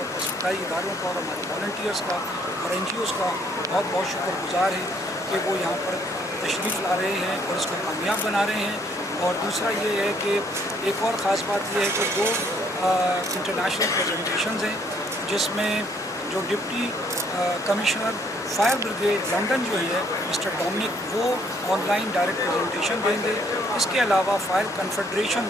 اور اسپتائی اداروں کا اور ہمارے والنٹیئرس کا اور NGOs کا بہت بہت شکر گزار ہیں کہ وہ یہاں پر تشریف لا رہے ہیں اور اس کو کامیاب بنا رہے ہیں. اور دوسرا یہ ہے کہ ایک اور خاص بات یہ ہے کہ 2 انٹرنیشنل پریزنٹیشنز ہیں جس میں جو deputy commissioner fire brigade London جو ہے مسٹر ڈومنک وہ آن لائن ڈائریکٹ پریزنٹیشن دیں گے. اس کے علاوہ فائر کنفیڈریشن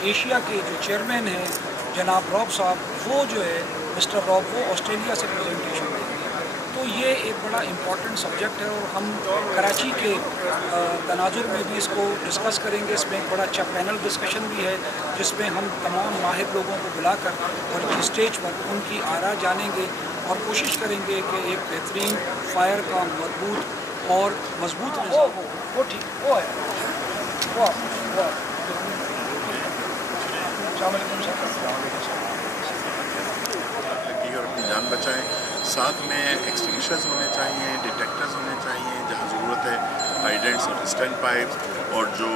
ایشیا کے جو چیئرمین ہیں جناب راب صاحب وہ جو ہے مسٹر راب وہ آسٹریلیا سے پریزنٹیشن دیں گے. تو یہ ایک بڑا امپورٹنٹ سبجیکٹ ہے اور ہم کراچی کے تناظر میں بھی اس کو ڈسکس کریں گے. اس میں ایک بڑا اچھا پینل ڈسکشن بھی ہے جس میں ہم تمام ماہر لوگوں کو بلا کر اور اسٹیج پر ان کی آرا جانیں گے اور کوشش کریں گے کہ ایک بہترین فائر کا مضبوط اور مضبوط نظام ہو. وہ ٹھیک وہ ہے السلام علیکم اور اپنی جان بچائیں. ساتھ میں ایکسٹنگشرز ہونے چاہیے, ڈیٹیکٹرز ہونے چاہیے جہاں ضرورت ہے, ہائیڈرنٹس اور اسٹینڈ پائپس اور جو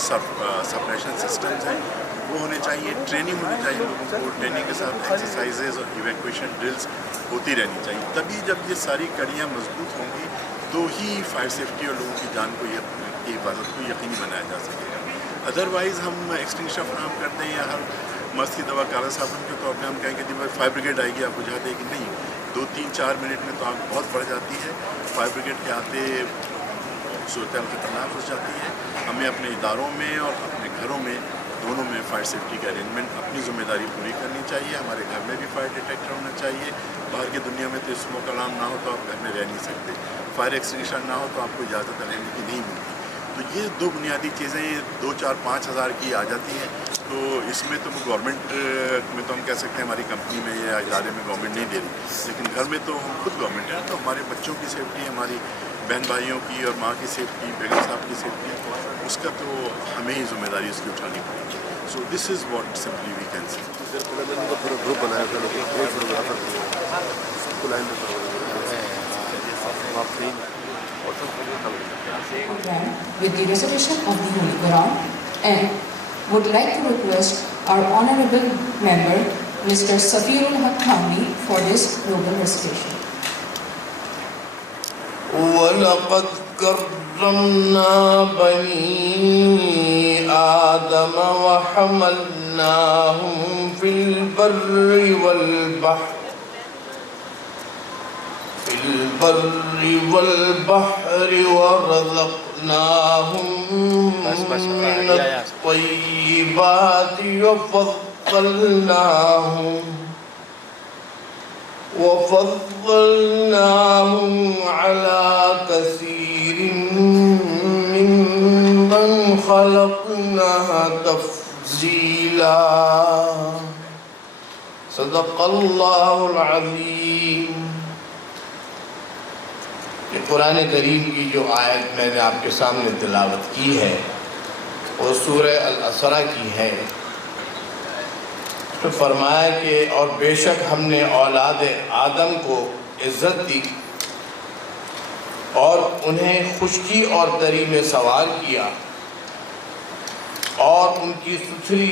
سپریشن سسٹمز ہیں وہ ہونے چاہیے. ٹریننگ ہونی چاہیے لوگوں کو, ٹریننگ کے ساتھ ایکسرسائزز اور ایویکویشن ڈرلس ہوتی رہنی چاہیے. تبھی جب یہ ساری کڑیاں مضبوط ہوں گی تو ہی فائر سیفٹی اور لوگوں کی جان کو کی حفاظت کو یقینی بنایا جا سکے گا. ادروائز ہم ایکسٹنگشر فراہم کر دیں یا ہر مرض کی دوا کالا صابن کے طور پہ ہم کہیں کہ جب فائر بریگیڈ آئے گی آپ بجھا دے گی, نہیں. 2-3-4 منٹ میں تو آگ بہت بڑھ جاتی ہے. فائر بریگیڈ کے آتے صورتحال خطرناک ہو جاتی ہے. ہمیں اپنے اداروں میں اور اپنے گھروں میں دونوں میں فائر سیفٹی کا ارینجمنٹ اپنی ذمہ داری پوری کرنی چاہیے. ہمارے گھر میں بھی فائر ڈیٹیکٹر ہونا چاہیے. باہر کی دنیا میں تو اسموک الارم نہ ہو تو آپ گھر میں رہ نہیں سکتے, فائر ایکسٹنگشن نہ ہو تو آپ کو اجازت رہنے کی نہیں ملتی. تو یہ 2 بنیادی چیزیں 2-4-5 ہزار کی آ جاتی ہیں. تو اس میں تو گورنمنٹ میں تو ہم کہہ سکتے ہیں ہماری کمپنی میں یا ادارے میں گورنمنٹ نہیں دے رہی, لیکن گھر میں تو ہم خود گورنمنٹ ہیں. تو ہمارے بچوں کی سیفٹی, ہماری بہن بھائیوں کی اور ماں کی سیفٹی, بیگم صاحب کی سیفٹی, اس کا تو ہمیں ہی ذمہ داری اس کی اٹھانی پڑے گی. So this is what simply we can see. پورا گروپ بنایا تھا ایک فوٹوگرافر سب کو line with the recitation of the Holy Quran, and would like to request our honorable member Mr. Safirul Haq Khamli for this noble recitation. وَلَقَدْ كَرَّمْنَا بَنِي آدَمَ وَحَمَلْنَاهُمْ فِي الْبَرِّ وَالْبَحْرِ وَرَزَقْنَاهُمْ مِنَ الطَّيِّبَاتِ وَفَضَّلْنَاهُمْ عَلَى كَثِيرٍ مِّمَّنْ خَلَقْنَا تَفْضِيلًا. صدق اللہ العظیم. یہ قرآن کریم کی جو آیت میں نے آپ کے سامنے تلاوت کی ہے وہ سورہ الاسراء کی ہے. تو فرمایا کہ اور بے شک ہم نے اولاد آدم کو عزت دی اور انہیں خشکی اور تری میں سوار کیا اور ان کی ستھری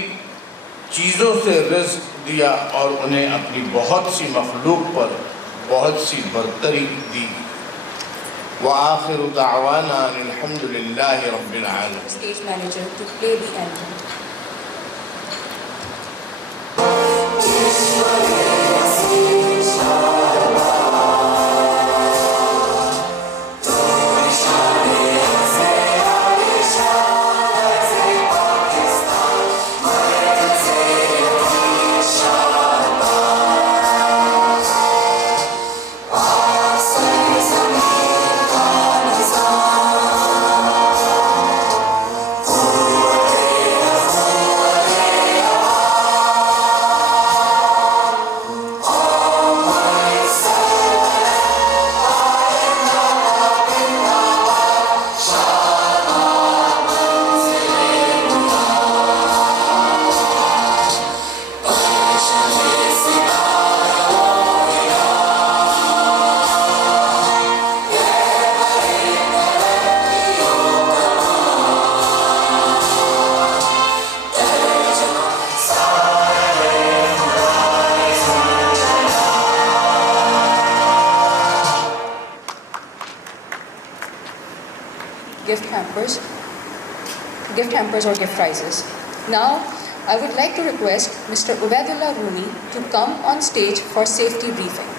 چیزوں سے رزق دیا اور انہیں اپنی بہت سی مخلوق پر بہت سی برتری دی. وآخر دعوانا الحمدللہ رب العالمین. Stage manager to play the anthem. Oh gift hampers or gift prizes. Now, I would like to request Mr. Ubaidullah Rumi to come on stage for safety briefing.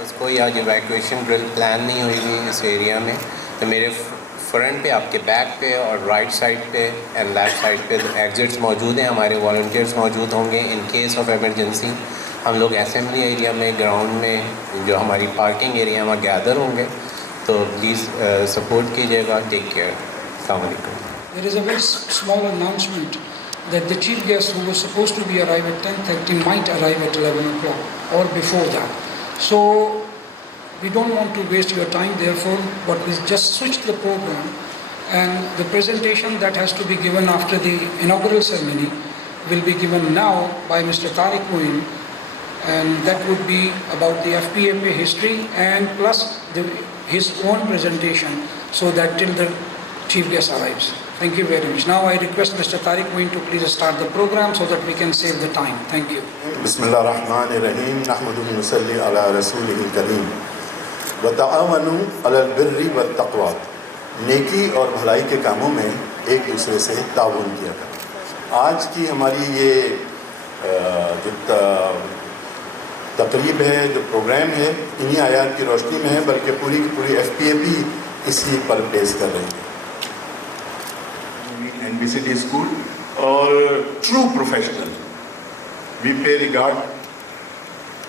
بس کوئی آج ایویکویشن ڈرل پلان نہیں ہوئی ہوئی اس area میں، تو میرے front پہ، آپ کے بیک پہ اور رائٹ سائڈ پہ اینڈ لیفٹ سائڈ پہ ایگزٹس موجود ہیں. ہمارے والنٹیئرس موجود ہوں گے. ان کیس آف ایمرجنسی ہم لوگ اسمبلی ایریا میں، گراؤنڈ میں جو ہماری پارکنگ ایریا وہاں گیدر ہوں گے. تو پلیز سپورٹ کیجیے گا. Take care. السلام علیکم. There is a very small announcement that the chief guest who was supposed to be arrive at 10:30 might arrive at 11 o'clock or before that. So we don't want to waste your time, therefore, but we just switched the program, and the presentation that has to be given after the inaugural ceremony will be given now by Mr. Tariq Moin, and that would be about the FPAP history and plus his own presentation, so that till the chief guest arrives. Thank you very much. Now I request Mr. Tariq Moin to please start the program so that we can save the time. Thank you. بسم اللہ الرحمن الرحیم. نحمده ونصلی علی رسولہ الکریم. وتعاونوا علی البر والتقوی. نیکی اور بھلائی کے کاموں میں ایک دوسرے سے تعاون کیا کریں. آج کی ہماری یہ جو تقریب ہے، جو پروگرام ہے، انہی آیات کی روشنی میں ہے، بلکہ پوری کی پوری FPAP اسی پر بیس کر رہی ہے. NBCT اسکول اور true professional we pay regard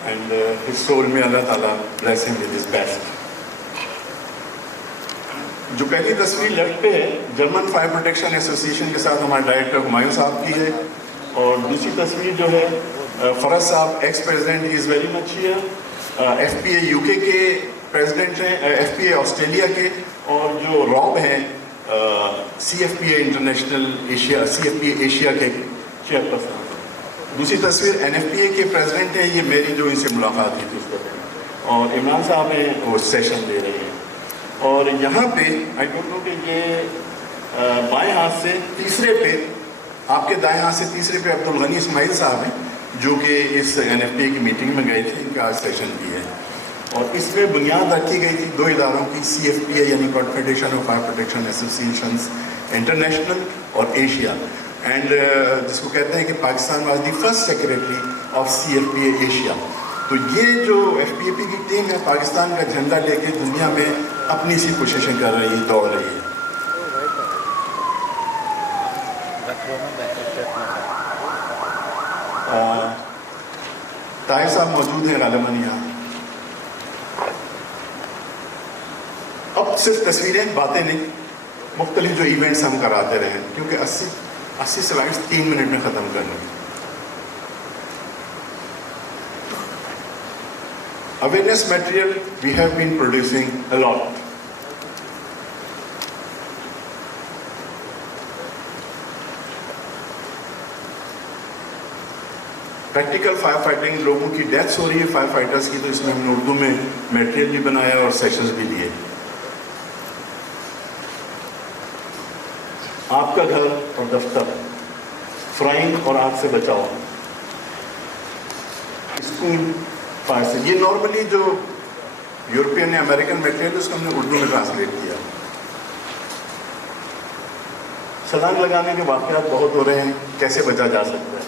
and his soul میں اللہ تعالیٰ بلیس ہم ود ہز بیسٹ. جو پہلی تصویر لیفٹ پہ ہے جرمن فائر پروٹیکشن ایسوسیشن کے ساتھ ہمارے ڈائریکٹر ہمایوں صاحب کی ہے، اور دوسری تصویر جو ہے فرض صاحب x president is very much hair. FPA UK کے پریزیڈنٹ ہیں، FPA آسٹریلیا کے، اور جو راب ہیں CFPA international Asia, CFPA Asia کے چیئرپرسن. دوسری تصویر NFPA کے پریزیڈنٹ ہیں، یہ میری جو ان سے ملاقات ہوئی تھی اس پر، اور عمران صاحب ہیں وہ سیشن دے رہے ہیں. اور یہاں پہ آئی ڈونٹ نو کہ یہ بائیں ہاتھ سے تیسرے پہ، آپ کے دائیں ہاتھ سے تیسرے پہ عبدالغنی اسماعیل صاحب ہیں، جو کہ اس NFPA کی میٹنگ میں گئے تھے. ان کا آج سیشن بھی ہے، اور اس میں بنیاد رکھی گئی تھی 2 اداروں کی، CFPA یعنی confederation of fire protection associations international اور ایشیا، اینڈ جس کو کہتے ہیں کہ Pakistan was the first secretary of CFPA Asia. تو یہ جو FPAP کی ٹیم ہے پاکستان کا جھنڈا لے کے دنیا میں اپنی سی کوششیں کر رہی ہے، دوڑ رہی ہے. طاہر صاحب موجود ہیں غالباً یہاں. اب صرف تصویریں، باتیں نہیں، مختلف جو ایونٹس ہم کراتے رہے، کیونکہ 80 سلائڈس 3 منٹ میں ختم کر لیں. Awareness material we have been producing a lot. Practical fire fighting, لوگوں کی ڈیتھس ہو رہی ہے فائر فائٹرس کی، تو اس میں ہم نے اردو میں میٹیریل بھی بنایا اور سیشنز بھی دیے. آپ کا گھر اور دفتر، فرائنگ اور آگ سے بچاؤ، اسکول فائر سے. یہ نارملی جو یورپین یا امریکن میٹیریل اس کو ہم نے اردو میں ٹرانسلیٹ کیا. چھلانگ لگانے کے واقعات بہت ہو رہے ہیں، کیسے بچا جا سکتا ہے.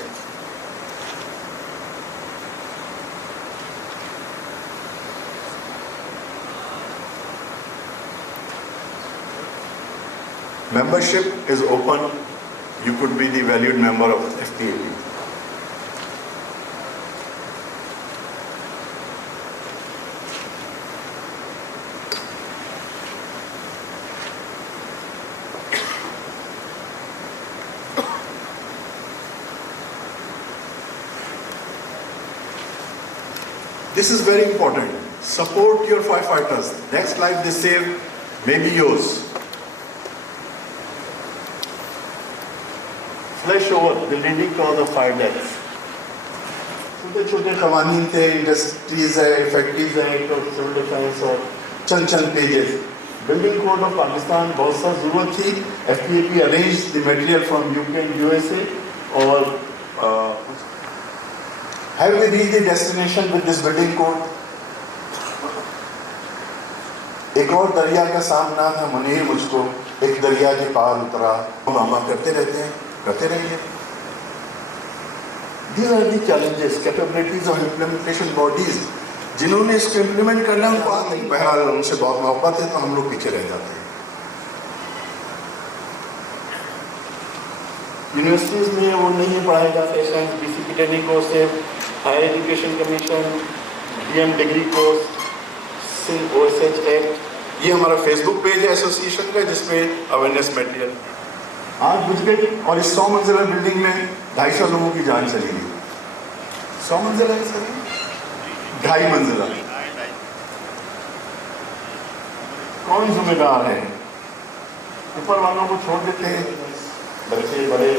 Membership is open. You could be the valued member of FPAP. This is very important. Support your firefighters. Next life they save may be yours. Flash over the leading cause of fire deaths. چھوٹے چھوٹے قوانین تھے، industries ہے، factories ہے، civil defence اور چند pages. Building code of Pakistan بہت سا ضرورت تھی. FPAP arranged the material from UK and USA. اور have we reached the destination with this building code? ایک اور دریا کا سامنا تھا منیر مجھ کو، ایک دریا کے پار اترا. ہم کرتے رہتے ہیں، کرتے رہیے. These are the challenges, capabilities of implementation bodies. جنہوں نے اس کو امپلیمنٹ کرنا ان کو آتا ہی. بہرحال ان سے بہت محبت ہے تو ہم لوگ پیچھے رہ جاتے ہیں. یونیورسٹیز میں وہ نہیں پڑھائے جاتے science, B C P training course ہے، higher education commission, D M degree course, O S H act. یہ ہمارا فیس بک پیج ہے ایسوسیشن کا جس پہ اویئرنیس میٹیریل. 8 بج گئے اور اس 100 منزلہ بلڈنگ میں 250 لوگوں کی جان چلی گئی. 100 منزلہ ہے سر، 2.5 منزلہ. کون ذمہ دار ہے؟ اوپر والوں کو چھوڑ دیتے ہیں، بچے بڑے.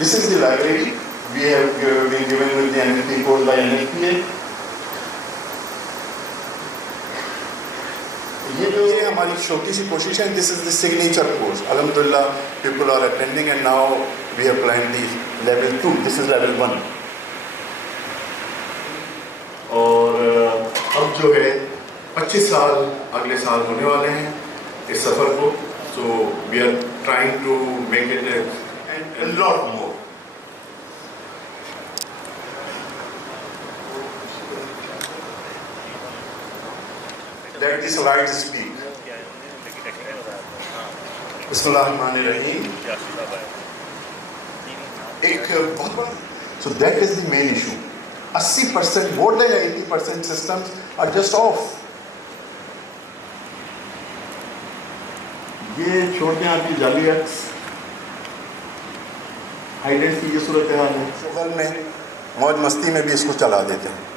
This is the library. We have been given with the NFP course by NFPA. یہ ہماری چھوٹی سی کوشش ہے. This is the signature course. Alhamdulillah, people are attending and now we have planned the level 2. This is level 1. اور اب جو ہے 25 سال اگلے سال ہونے والے ہیں اس سفر کو. So we are trying to make it a lot more. Let the slides speak. بسم اللہ الرحمن الرحیم. ایک بہت بڑا. So that is the main issue. 80%, more than 80% systems are just off. یہ چھوڑ دیں آپ کی جعلیت ہائیڈینس کی یہ صورتحال ہے. شغل میں موج مستی میں بھی اس کو چلا دیتے ہیں.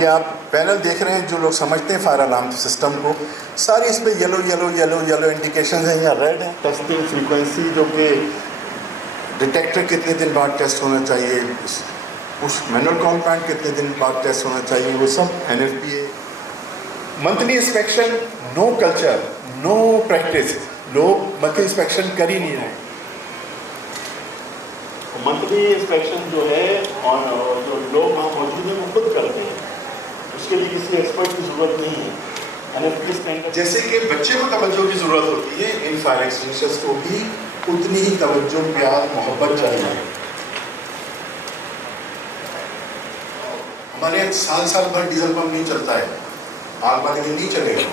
یہ آپ پینل دیکھ رہے ہیں جو لوگ سمجھتے ہیں فائر الارم سسٹم کو، ساری اس پہ yellow yellow yellow yellow indications ہیں یا ریڈ ہیں. ٹیسٹنگ فریکوینسی جو کہ ڈیٹیکٹر کتنے دن بعد ٹیسٹ ہونا چاہیے، اس مینول کمپاؤنڈ کتنے دن بعد ٹیسٹ ہونا چاہیے، وہ سب NFPA. منتھلی انسپیکشن، نو کلچر، نو پریکٹس. لوگ منتھلی انسپیکشن کر ہی نہیں رہے. منتھلی انسپیکشن جو ہے اور جو لوگ وہاں موجود ہیں وہ خود کرتے ہیں، اس کے لیے کسی ایکسپرٹ کی ضرورت نہیں ہے. جیسے کہ بچے کو توجہ کی ضرورت ہوتی ہے، ان فائر ایکسٹنگوشرز کو بھی اتنی ہی توجہ، پیار، محبت چاہیے. ہمارے یہاں سال بھر ڈیزل پمپ نہیں چلتا ہے، آگ والے دن نہیں چلے گا.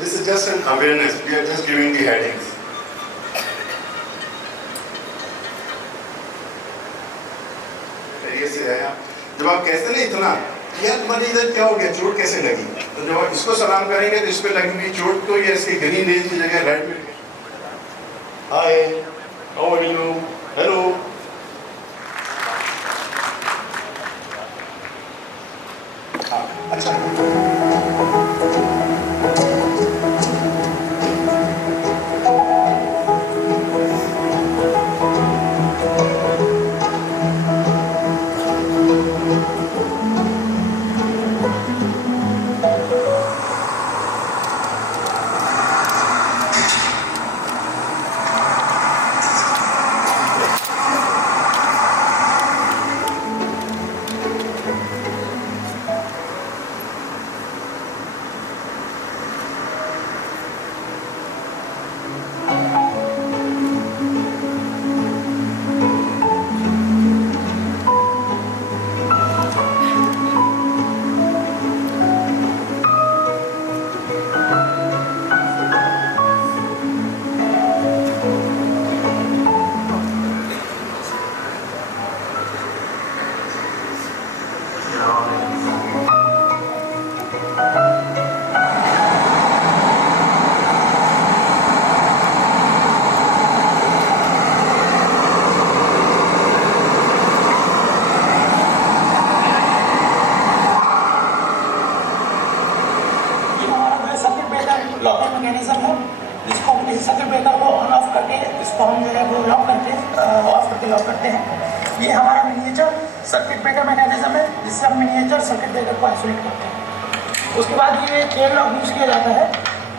This is just an awareness. We are just giving the headings. جب آپ کہتے ہیں اتنا یار تمہاری ادھر کیا ہو گیا، چوٹ کیسے لگی، تو جب آپ اس کو سلام کریں گے تو اس پہ لگی ہوئی چوٹ کو یا اس کی گرین رینج کی جگہ ریڈ میں. ہائے، ہاؤ آر یو، ہیلو. اچھا میکینزم ہے جس کو سرکٹ بریکر کو آن آف کر کے اس کو ہم جو ہے وہ لاک کر کے آف کر کے لاک کرتے ہیں. یہ ہمارا منیچر سرکٹ بریکر میکینزم ہے جس سے ہم منیچر سرکٹ بریکر کو آئسولیٹ کرتے ہیں. اس کے بعد یہ چین لاک یوز کیا جاتا ہے.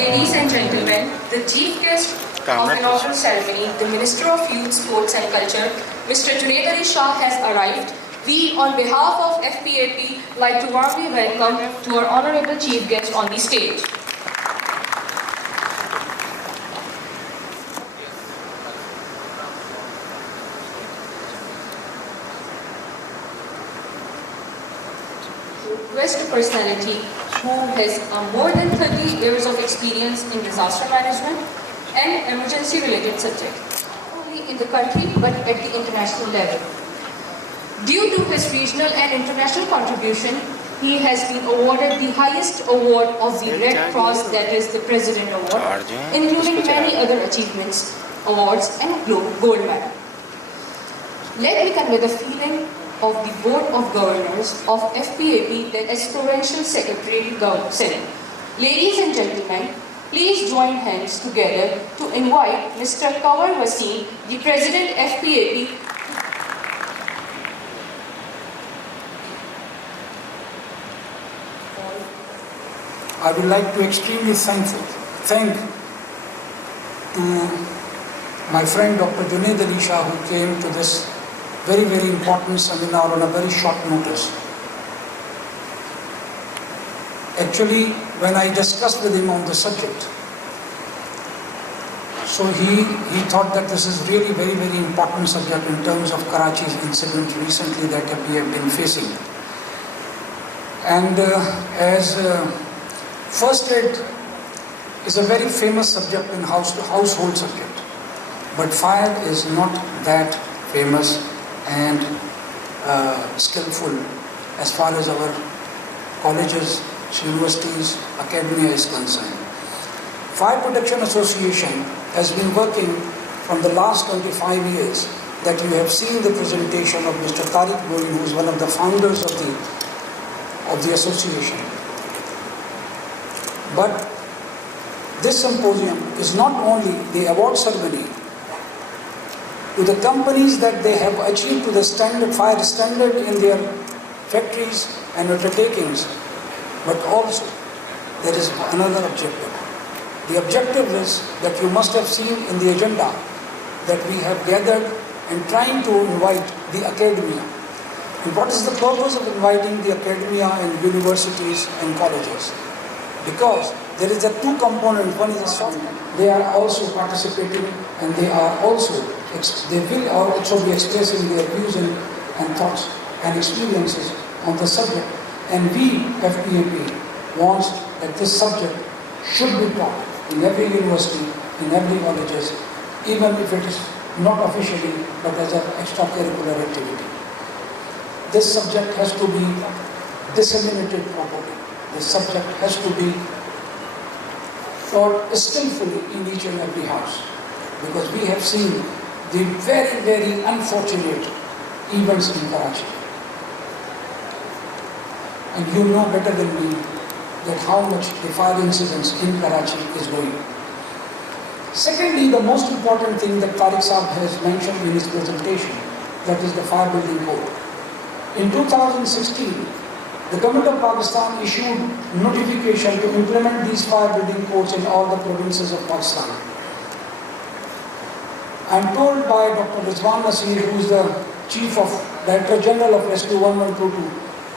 Ladies and gentlemen, the chief guest of the inaugural ceremony, the Minister of Youth, Sports and Culture, Mr. Junaid Ali Shah has arrived. We, on behalf of FPAP, like to warmly welcome to our honorable chief guest on the stage. Request a personality who has more than 30 years of experience in disaster management and emergency-related subjects, not only in the country but at the international level. Due to his regional and international contribution, he has been awarded the highest award of the Red Cross, that is the President Award, including many other achievements, awards and gold medal. Let me convey the feeling of the Board of Governors of FPAP, that as Provincial Secretary Senate. Ladies and gentlemen, please join hands together to invite Mr. Kawar Wasim, the President FPAP. I would like to extremely thank to my friend Dr. Junaid Ali Shah, who came to this very, very important seminar on a very short notice. Actually, when I discussed with him on the subject, so he thought that this is really very, very important subject in terms of Karachi's incident recently that we have been facing. And as first aid is a very famous subject in household subject, but fire is not that famous and skillful as far as our colleges, universities, academia is concerned. Fire Protection Association has been working from the last 25 years, that you have seen the presentation of Mr. Tariq Moin, who is one of the founders of the association. But this symposium is not only the award ceremony to the companies that they have achieved to the fire standard in their factories and undertakings, but also there is another objective. The objective is that you must have seen in the agenda that we have gathered and trying to invite the academia. And what is the purpose of inviting the academia and universities and colleges? Because there is a two component. One is a soft. They are also participating, and they will also be expressing their views and thoughts and experiences on the subject. And we, FPAP, wants that this subject should be taught in every university, in every colleges, even if it is not officially, but as an extracurricular activity. This subject has to be disseminated properly. This subject has to be taught skillfully in each and every house, because we have seen the very, very unfortunate events in Karachi. And you know better than me that how much the fire incidents in Karachi is going. Secondly, the most important thing that Tariq Saab has mentioned in his presentation, that is the fire building code. In 2016, the government of Pakistan issued notification to implement these fire building codes in all the provinces of Pakistan. I am told by Dr. Rizwan Nasir, who is the Chief of Director General of Rescue 1122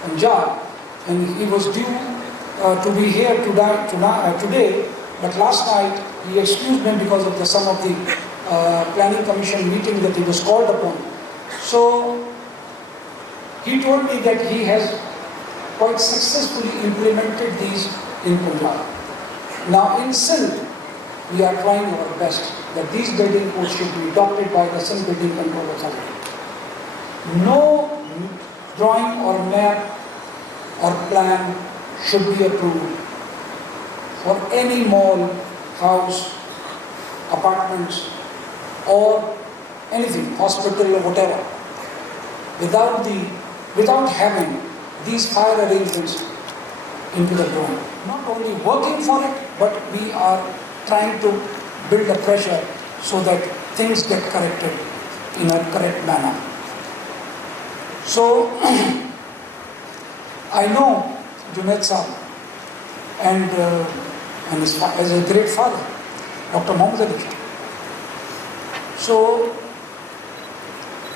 Punjab, and he was due to be here today, but last night he excused me because of some of the Planning Commission meeting that he was called upon. So he told me that he has quite successfully implemented these in Punjab. Now in Sindh, we are trying our best that these building codes should be adopted by the Sindh Building Control Authority. No drawing or map or plan should be approved or any mall, house, apartments, or anything, hospital or whatever, without having these fire arrangements into the ground. Not only working for it, but we are trying to build a pressure so that things get corrected in a correct manner. So, I know Junaid Saab and as a great father, Dr. Mohammad Ali Shah. So,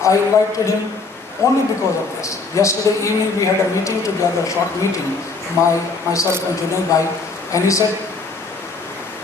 I invited him only because of this. Yesterday evening we had a meeting together, a short meeting, myself and Junaid bhai, and he said,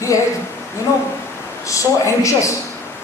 He had so anxious.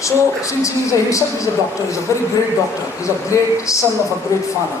So since he is himself is a doctor, is a very great doctor, he is a great son of a great father.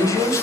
NGOs,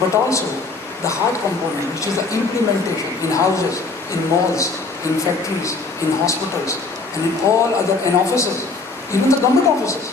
but also the hard component, which is the implementation in houses, in malls, in factories, in hospitals, and in all other offices, even the government offices.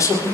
SOP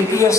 APS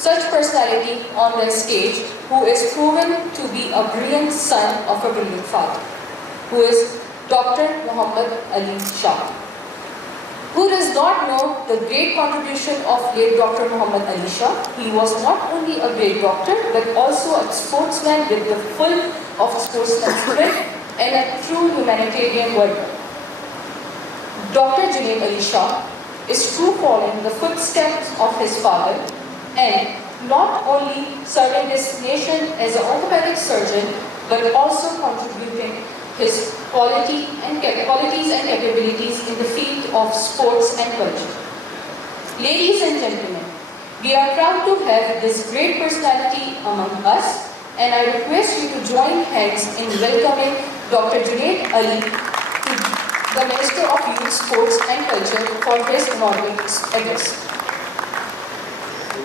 Such personality on the stage who is proven to be a brilliant son of a brilliant father, who is Dr. Muhammad Ali Shah. Who does not know the great contribution of late Dr. Muhammad Ali Shah? He was not only a great doctor but also a sportsman with the full of sportsman spirit and a true humanitarian worker. Dr. Junaid Ali Shah is true following the footsteps of his father, and not only serving his nation as an orthopedic surgeon but also contributing his qualities and capabilities in the field of sports and culture. Ladies and gentlemen, we are proud to have this great personality among us, and I request you to join hands in welcoming Dr. Junaid Ali, the Minister of Youth, Sports and Culture, for his inaugural address.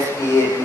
FPAP,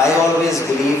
I always believe,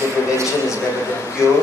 that prevention is better than cure.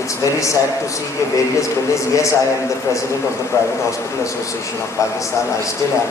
It's very sad to see the various buildings. Yes, I am the president of the Private Hospital Association of Pakistan. I still am.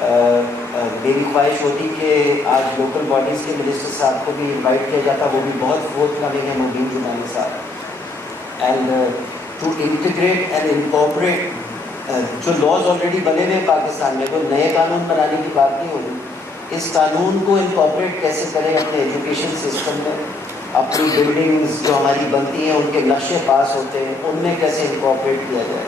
میری خواہش ہوتی کہ آج local bodies کے minister صاحب کو بھی invite کیا جاتا, وہ بھی بہت فورتھ کمنگ ہے مبین جمانی صاحب, and to integrate and incorporate جو لاز آلریڈی بنے ہوئے پاکستان میں, کوئی نئے قانون بنانے کی بات نہیں ہوئی, اس قانون کو انکارپوریٹ کیسے کریں اپنے ایجوکیشن سسٹم میں, اپنی بلڈنگز جو ہماری بنتی ہیں ان کے نقشے پاس ہوتے ہیں ان میں کیسے انکارپوریٹ کیا جائے.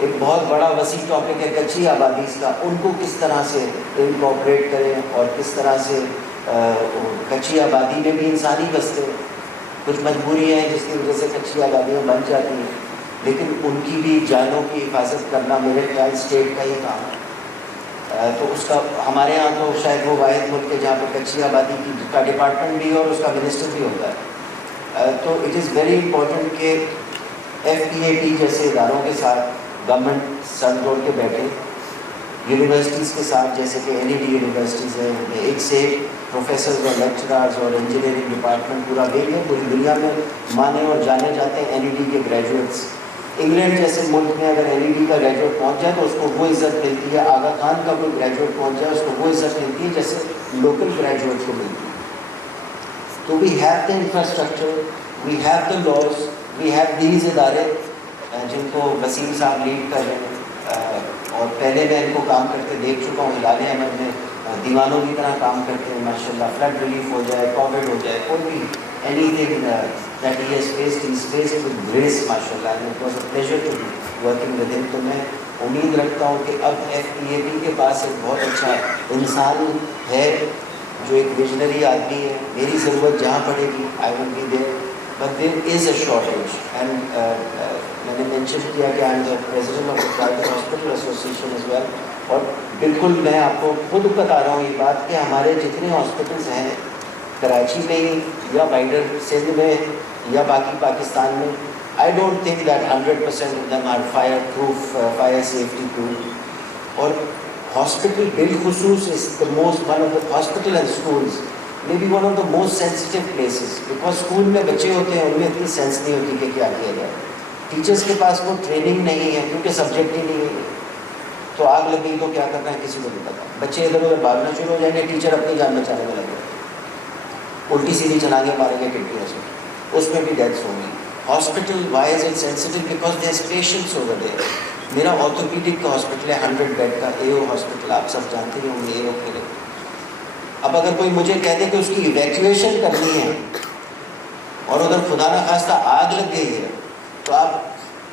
ایک بہت بڑا وسیع ٹاپک ہے کچی آبادیز کا, ان کو کس طرح سے انکارپوریٹ کریں اور کس طرح سے کچی آبادی میں بھی انسانی بستے ہیں, کچھ مجبوریاں ہیں جس کی وجہ سے کچی آبادیاں بن جاتی ہیں, لیکن ان کی بھی جانوں کی حفاظت کرنا میرے خیال اسٹیٹ کا ہی کام ہے. تو اس کا ہمارے یہاں تو شاید وہ واحد ملک ہے جہاں پہ کچی آبادی کا ڈپارٹمنٹ بھی اور اس کا منسٹر بھی ہوتا ہے. تو اٹ از ویری امپورٹنٹ کہ FPAP جیسے اداروں کے ساتھ گورنمنٹ سر جوڑ کے بیٹھے, یونیورسٹیز کے ساتھ جیسے کہ NED یونیورسٹیز ہیں, ایک سے پروفیسرز اور لیکچرارز اور انجینئرنگ ڈپارٹمنٹ پورا دیکھ ہے, پوری دنیا میں مانے اور جانے جاتے ہیں NED کے گریجویٹس. انگلینڈ جیسے ملک میں اگر NED کا گریجویٹ پہنچ جائے تو اس کو وہ عزت ملتی ہے, آغا خان کا کوئی گریجویٹ پہنچ جائے اس کو وہ عزت ملتی ہے جیسے لوکل گریجویٹ کو ملتی ہے. تو we have the infrastructure, we have the laws, we have these ادارے جن کو وسیم صاحب لیڈ کر رہے ہیں, اور پہلے میں ان کو کام کرتے دیکھ چکا ہوں. ہلال احمد میں دیوانوں کی طرح کام کرتے ہیں ماشاء اللہ. فلڈ ریلیف ہو جائے, کووڈ ہو جائے, کوئی بھی anything that he has faced, he is faced with grace ماشاء اللہ, and it was a pleasure to be working with him. تو میں امید رکھتا ہوں کہ اب FPAP کے پاس ایک بہت اچھا انسان ہے جو ایک ویژنری آدمی ہے. میری ضرورت جہاں پڑے گی I will be there, but there is a shortage. And میں نے مینشن کیا کہ I am the president of the private hospital association as well, اور بالکل میں آپ کو خود بتا رہا ہوں یہ بات کہ ہمارے جتنے ہاسپٹلس ہیں کراچی میں ہی یا وائڈر سندھ میں یا باقی پاکستان میں, I don't think that 100% of them are fire proof, fire safety proof. اور ہاسپٹل بالخصوص is the most one of the hospital and schools may be one of the most sensitive places, because school میں بچے ہوتے ہیں ان میں اتنی sense نہیں ہوتی کہ کیا کیا جائے. ٹیچرس کے پاس وہ ٹریننگ نہیں ہے کیونکہ سبجیکٹ ہی نہیں ہے, تو آگ لگی تو کیا کرنا ہے کسی کو نہیں پتا. بچے ادھر ادھر بھاگنا شروع ہو جائیں گے, ٹیچر اپنی جان بچانے میں لگے, الٹی سیدھی چلانے ماریں گے کھڑکیوں سے, اس میں بھی ڈیتھس ہوں گی. Hospital why is it sensitive because there is patients over there. میرا آرتھوپیڈک کا ہاسپٹل ہے 100 بیڈ کا, AO ہاسپٹل, آپ سب جانتے ہی ہوں گے AO کے لیے. اب اگر کوئی مجھے کہہ دے کہ اس کی ایویکویشن کرنی ہے اور ادھر خدا نخواستہ آگ لگ گئی ہے, تو آپ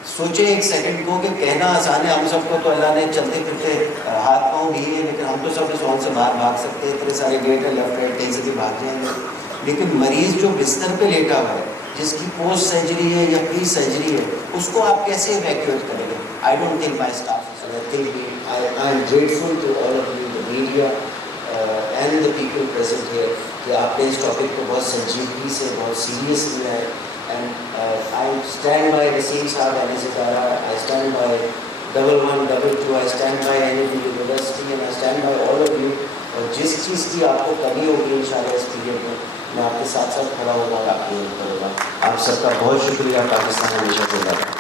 سوچیں ایک سیکنڈ کو کہ کہنا آسان ہے, ہم سب کو تو اللہ نے چلتے پھرتے ہاتھ پاؤں دیے ہیں, لیکن ہم تو سب اس ہال سے باہر بھاگ سکتے ہیں, اتنے سارے گیٹ ہے لیفٹ رائٹ کہیں سے بھی بھاگ جائیں گے. لیکن مریض جو بستر پہ لیٹا ہوا ہے, جس کی پوسٹ سرجری ہے یا پری سرجری ہے, اس کو آپ کیسے ایویکویٹ کریں گے؟ I don't think my staff, I am grateful to all of you, the media and the people present here, کہ آپ نے اس ٹاپک کو بہت سنجیدگی سے, بہت سیریس لیا ہے. And I stand by Waseem صاحب اینڈ ہز ادارہ, I stand by 1122, I stand by NED university, and I stand by all of you. اور جس چیز کی آپ کو کمی ہوگی انشاءاللہ اس پیریڈ میں آپ کے ساتھ ساتھ کھڑا ہوگا اور آپ کی مدد کروں گا. آپ سب کا بہت شکریہ. پاکستان ہمیشہ زندہ رہے.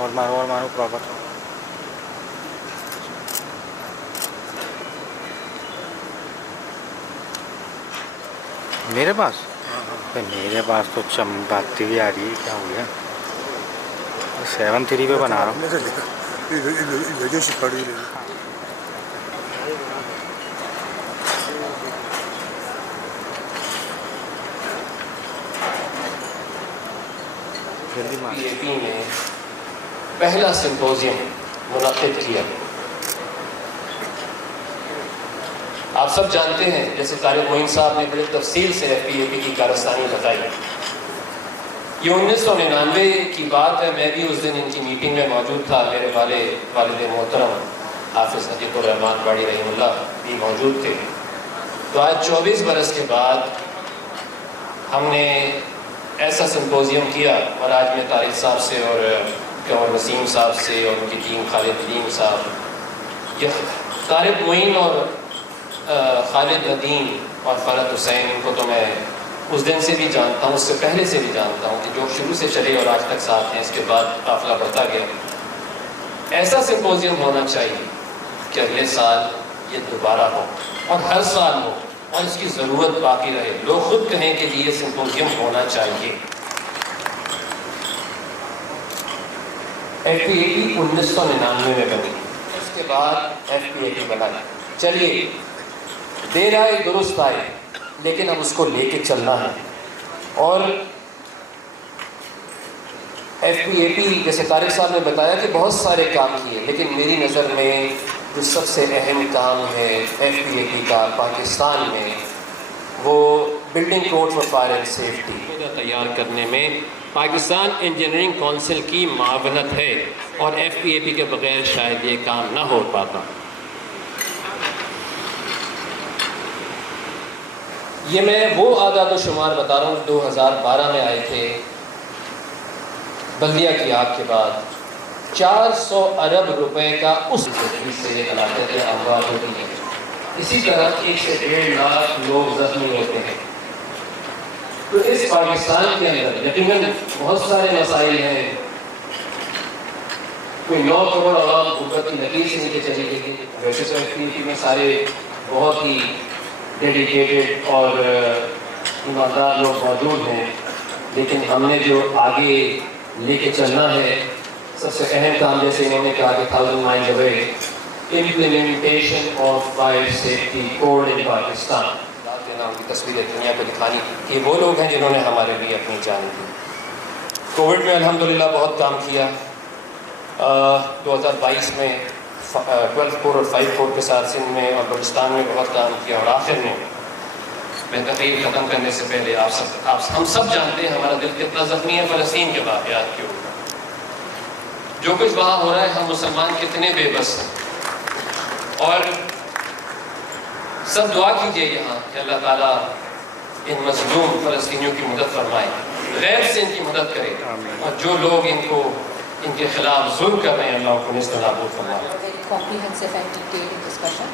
اور مارو پراپر. میرے پاس تو باتیں بھی آ رہی ہے, کیا ہو گیا؟ 7-3 پہ بنا رہا ہوں. FPAP نے پہلا سمپوزیم منعقد کیا. آپ سب جانتے ہیں, جیسے طارق معین صاحب نے بڑے تفصیل سے FPAP کی کارستانی بتائی. یہ 1999 کی بات ہے. میں بھی اس دن ان کی میٹنگ میں موجود تھا. میرے والد محترم حافظ حدیق الرحمان باڑی رحیم اللہ بھی موجود تھے. تو آج 24 برس کے بعد ہم نے ایسا سمپوزیم کیا, اور آج میں طارق صاحب سے اور وسیم صاحب سے اور ان کی ٹیم خالد ندیم صاحب, یہ طارق معین اور خالد ندیم اور فرحت حسین, ان کو تو میں اس دن سے بھی جانتا ہوں, اس سے پہلے سے بھی جانتا ہوں کہ جو شروع سے چلے اور آج تک ساتھ ہیں, اس کے بعد قافلہ بڑھتا گیا. ایسا سمپوزیم ہونا چاہیے کہ اگلے سال یہ دوبارہ ہو اور ہر سال ہو اور اس کی ضرورت باقی رہے. لوگ خود کہیں کہ یہ سمپوزیم ہونا چاہیے. FPAP 1999 میں بنی, اس کے بعد FPAP بنا. چلیے دیر آئے درست آئے, لیکن اب اس کو لے کے چلنا ہے. اور FPAP جیسے طارق صاحب نے بتایا کہ بہت سارے کام کیے, لیکن میری نظر میں جو سب سے اہم کام ہے FPAP کا پاکستان میں, وہ building code for fire and safety تیار کرنے میں پاکستان انجینئرنگ کونسل کی معاونت ہے, اور FPAP کے بغیر شاید یہ کام نہ ہو پاتا. یہ میں وہ اعداد و شمار بتا رہا ہوں 2012 میں آئے تھے بلدیہ کی آگ کے بعد. 400 ارب روپے کا اس سے یہ بناتے تھے اموات ہوتی ہیں. اسی طرح 1 سے 1.5 لاکھ لوگ زخمی ہوتے ہیں. تو اس پاکستان کے اندر یقیناً بہت سارے مسائل ہیں. کوئی 9 کروڑ عوام غربت کی لکیر سے نیچے چلی گئی. ویسے تو FPAP میں سارے بہت ہی ڈیڈیکیٹڈ اور ایماندار لوگ موجود ہیں, لیکن ہم نے جو آگے لے کے چلنا ہے, سب سے اہم کام جیسے انہوں نے کہا کہ 1000 miles away implementation of fire safety code in Pakistan. ان کی تصویریں دنیا کو دکھانی کہ وہ لوگ ہیں جنہوں نے ہمارے لیے اپنی جان دی. کووڈ میں الحمدللہ بہت کام کیا. 2022 میں 12 کور اور 5 کور کے ساتھ سندھ میں اور بلوچستان میں بہت کام کیا. اور آخر میں تقریر ختم کرنے سے پہلے ہم سب جانتے ہیں ہمارا دل کتنا زخمی ہے فلسطین کے واقعات کے اوپر. جو کچھ وہاں ہو رہا ہے, ہم مسلمان کتنے بے بس ہیں. اور سب دعا کیجئے یہاں کہ اللہ تعالیٰ ان مظلوم فلسطینیوں کی مدد فرمائے, غیر سے ان کی مدد کرے, اور جو لوگ ان کے خلاف ظلم کر رہے ہیں اللہ کو نیست و نابود فرمائے. Comprehensive and detailed discussion.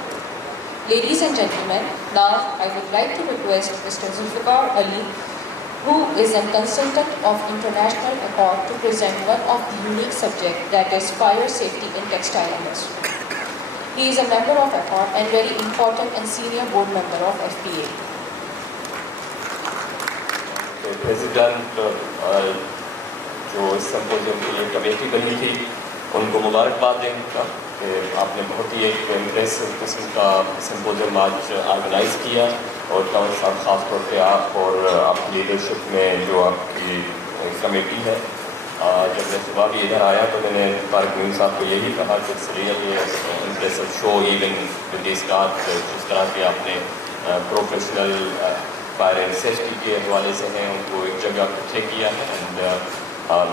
Ladies and gentlemen, now I would like to request Mr. Zulfikar Ali, who is a consultant of International Accord, to present one of the unique subject, that is fire safety in textile industry. He is a member of Accord and very important and senior board member of FPA. President جو اس symposium کے لیے committee بنی تھی, ان کو مبارکباد دیں گا کہ آپ نے بہت ہی ایک امپریسو قسم کا سمپوزیم آج آرگنائز کیا. اور کنور صاحب خاص طور پہ آپ اور آپ لیڈرشپ میں جو آپ کی کمیٹی ہے, جب میں صبح بھی ادھر آیا تو میں نے طارق موین صاحب کو یہی کہا کہ اس لیے impressive show even with the start, جس طرح کے آپ نے پروفیشنل فائر اینڈ سیفٹی کے حوالے سے ہیں ان کو ایک جگہ اکٹھے کیا ہے, اینڈ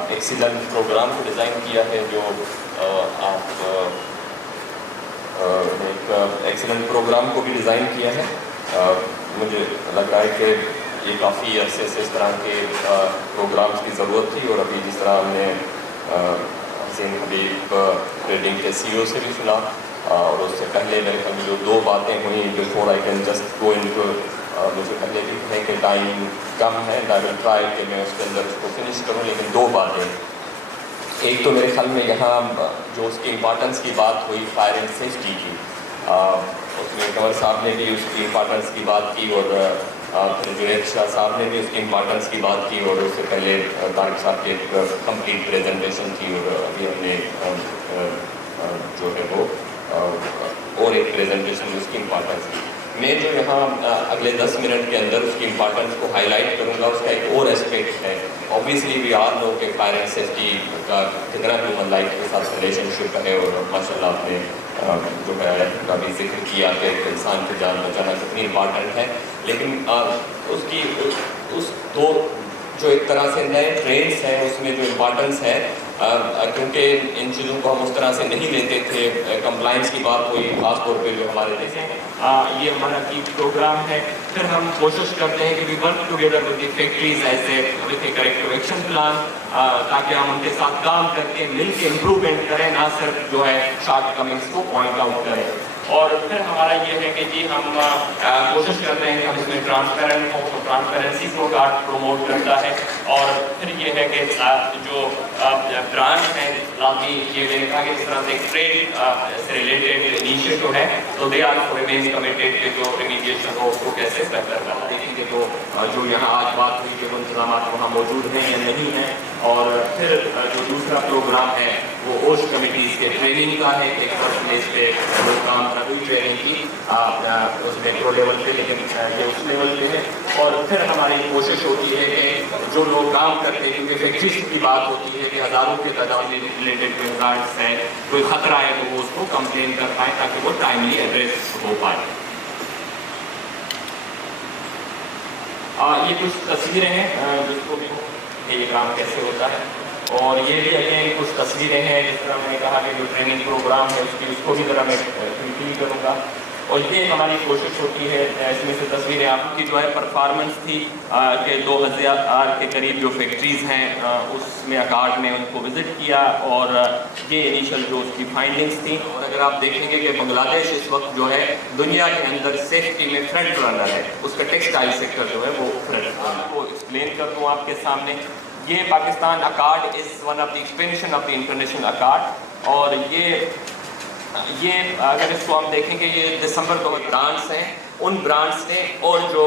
ایکسیلنٹ پروگرام کو ڈیزائن کیا ہے. جو آپ ایک ایکسیلنٹ پروگرام کو بھی ڈیزائن کیا ہے. مجھے لگ رہا ہے کہ یہ کافی عرصے سے اس طرح کے پروگرامز کی ضرورت تھی, اور ابھی جس طرح ہم نے حسین حبیب ٹریڈنگ کے CEO سے بھی سنا, اور اس سے پہلے میرے خیال جو 2 باتیں ہوئیں before I can just go into, مجھے پہلے بھی کہیں کہ ٹائم کم ہے, آئی ول ٹرائی کہ میں اس کے اندر اس کو فنش کروں, لیکن 2 باتیں. ایک تو میرے خیال میں یہاں جو اس کی امپارٹنس کی بات ہوئی فائر اینڈ سیفٹی کی, اس میں کنور صاحب نے بھی اس کی امپارٹنس کی بات کی, اور جنید شاہ صاحب نے بھی اس کی امپارٹنس کی بات کی, اور اس سے پہلے طارق صاحب کی ایک کمپلیٹ پریزنٹیشن تھی, اور ابھی ہم نے جو ہے وہ اور ایک پریزنٹیشن اس کی امپارٹنس کی. میں جو یہاں اگلے 10 منٹ کے اندر اس کی امپارٹنس کو ہائی لائٹ کروں گا, اس کا ایک اور اسپیکٹ ہے. اوبیسلی وی آل نو کہ فائر اینڈ سیفٹی کا کتنا ہیومن لائف کے ساتھ ریلیشن شپ ہے, اور ماشاء اللہ آپ نے جو ہے کا بھی ذکر کیا کہ انسان کی جان بچانا کتنی امپارٹنٹ ہے. لیکن اس 2 جو ایک طرح سے نئے ٹرینڈس ہیں اس میں جو امپارٹنس ہے, کیونکہ ان چیزوں کو ہم اس طرح سے نہیں لیتے تھے. کمپلائنس کی بات ہوئی خاص طور پہ جو ہمارے جیسے یہ ہمارا کی پروگرام ہے. پھر ہم کوشش کرتے ہیں کہ we work together with the factories ایسے with a corrective action plan, تاکہ ہم ان کے ساتھ کام کر کے مل کے امپروومنٹ کریں, نہ صرف جو ہے شارٹ کمنگس کو پوائنٹ آؤٹ کریں. اور پھر ہمارا یہ ہے کہ جی ہم کوشش کرتے ہیں کہ ہم اس میں ٹرانسپیرنٹ ہوں، تو ٹرانسپیرنسی کو کارڈ پروموٹ کرتا ہے. اور پھر یہ ہے کہ جو برانچ ہیں لازمی یہ میں نے کہا کہ اس طرح سے ٹریڈ سے ریلیٹڈ انیشیٹو ہے تو دے آر ریمین کمیٹیڈ کہ جو ریمیڈیشن ہو اس کو کیسے بہتر کرنا. دیکھیں گے تو جو یہاں آج بات ہوئی کہ وہ انتظامات وہاں موجود ہیں یا نہیں ہیں. اور پھر جو دوسرا پروگرام ہے وہ اوش کمیٹیز کے ٹریننگ کا ہے. ایک فرسٹ پلیس پہ وہ کام کر رہی ٹریننگ کی اس میٹرو لیول پہ، لیکن یہ اس لیول پہ ہے. اور پھر ہماری کوشش ہوتی ہے کہ جو لوگ کام کرتے ہیں کیونکہ فیکٹریز کی بات ہوتی ہے کہ ہزاروں کے تعداد میں ریلیٹڈ کوئی ہزارس ہیں، کوئی خطرہ ہے تو وہ اس کو کمپلین کر پائیں تاکہ وہ ٹائملی ایڈریس ہو پائے. یہ کچھ تصویریں ہیں جس کو بھی کہ یہ کام کیسے ہوتا ہے. اور یہ بھی اگین کچھ تصویریں ہیں جس طرح میں نے کہا کہ جو ٹریننگ پروگرام ہے اس کو بھی ذرا میں ریویل کروں گا. اور یہ ہماری کوشش ہوتی ہے اس میں سے تصویریں آپ کی جو ہے پرفارمنس تھی کہ 2000 کے قریب جو فیکٹریز ہیں اس میں اکارڈ نے ان کو وزٹ کیا اور یہ انیشل جو اس کی فائنڈنگز تھیں. اور اگر آپ دیکھیں گے کہ بنگلہ دیش اس وقت جو ہے دنیا کے اندر سیفٹی میں فرنٹ رنر ہے. اس کا ٹیکسٹائل سیکٹر جو ہے وہ فرنٹ رنر. وہ ایکسپلین کر دوں آپ کے سامنے. یہ Pakistan accord is one of the expansion of the international accord. اور یہ اگر اس کو ہم دیکھیں گے یہ دسمبر 2000 برانچس ہیں، ان برانچس نے اور جو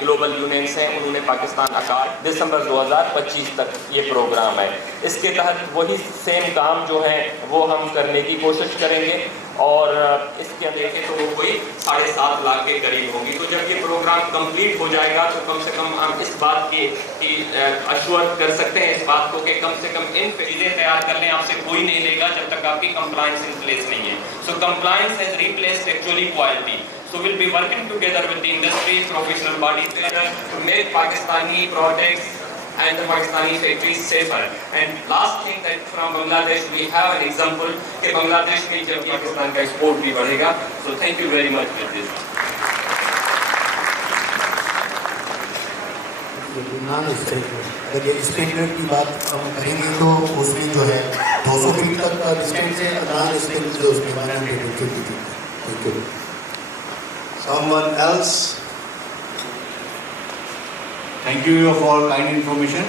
گلوبل یونینس ہیں انہوں نے پاکستان اکارڈ دسمبر 2025 تک یہ پروگرام ہے. اس کے تحت وہی سیم کام جو ہے وہ ہم کرنے کی کوشش کریں گے. اور اس کے دیکھیں تو وہ کوئی 7.5 لاکھ کے قریب ہوگی. تو جب یہ پروگرام کمپلیٹ ہو جائے گا تو کم سے کم ہم اس بات کی اشور کر سکتے ہیں اس بات کو کہ کم سے کم ان چیزیں تیار کر لیں. آپ سے کوئی نہیں لے گا جب تک آپ کی کمپلائنس ان پلیس نہیں ہے. So compliance has replaced actually quality. So we'll be working together with the industry, professional bodies together to make Pakistani products and the Pakistani factories safer. And last thing that from Bangladesh we have an example کہ بنگلہ میں جب پاکستان کا export بھی بڑھے گا. So thank you very much for this. اگر یہ standard کی بات ہم کریں گے تو اس میں جو ہے 200 فیٹ تک کا ڈسٹینس ہے. نان اسٹینڈرڈ جو اس میں 150 تھی. Thank you. Someone else? Thank you for kind information.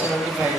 75?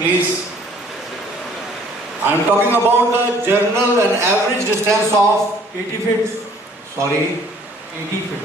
please. I'm talking about the general and average distance of 80 feet. Sorry. 80 feet.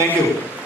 Thank you.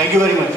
Thank you very much.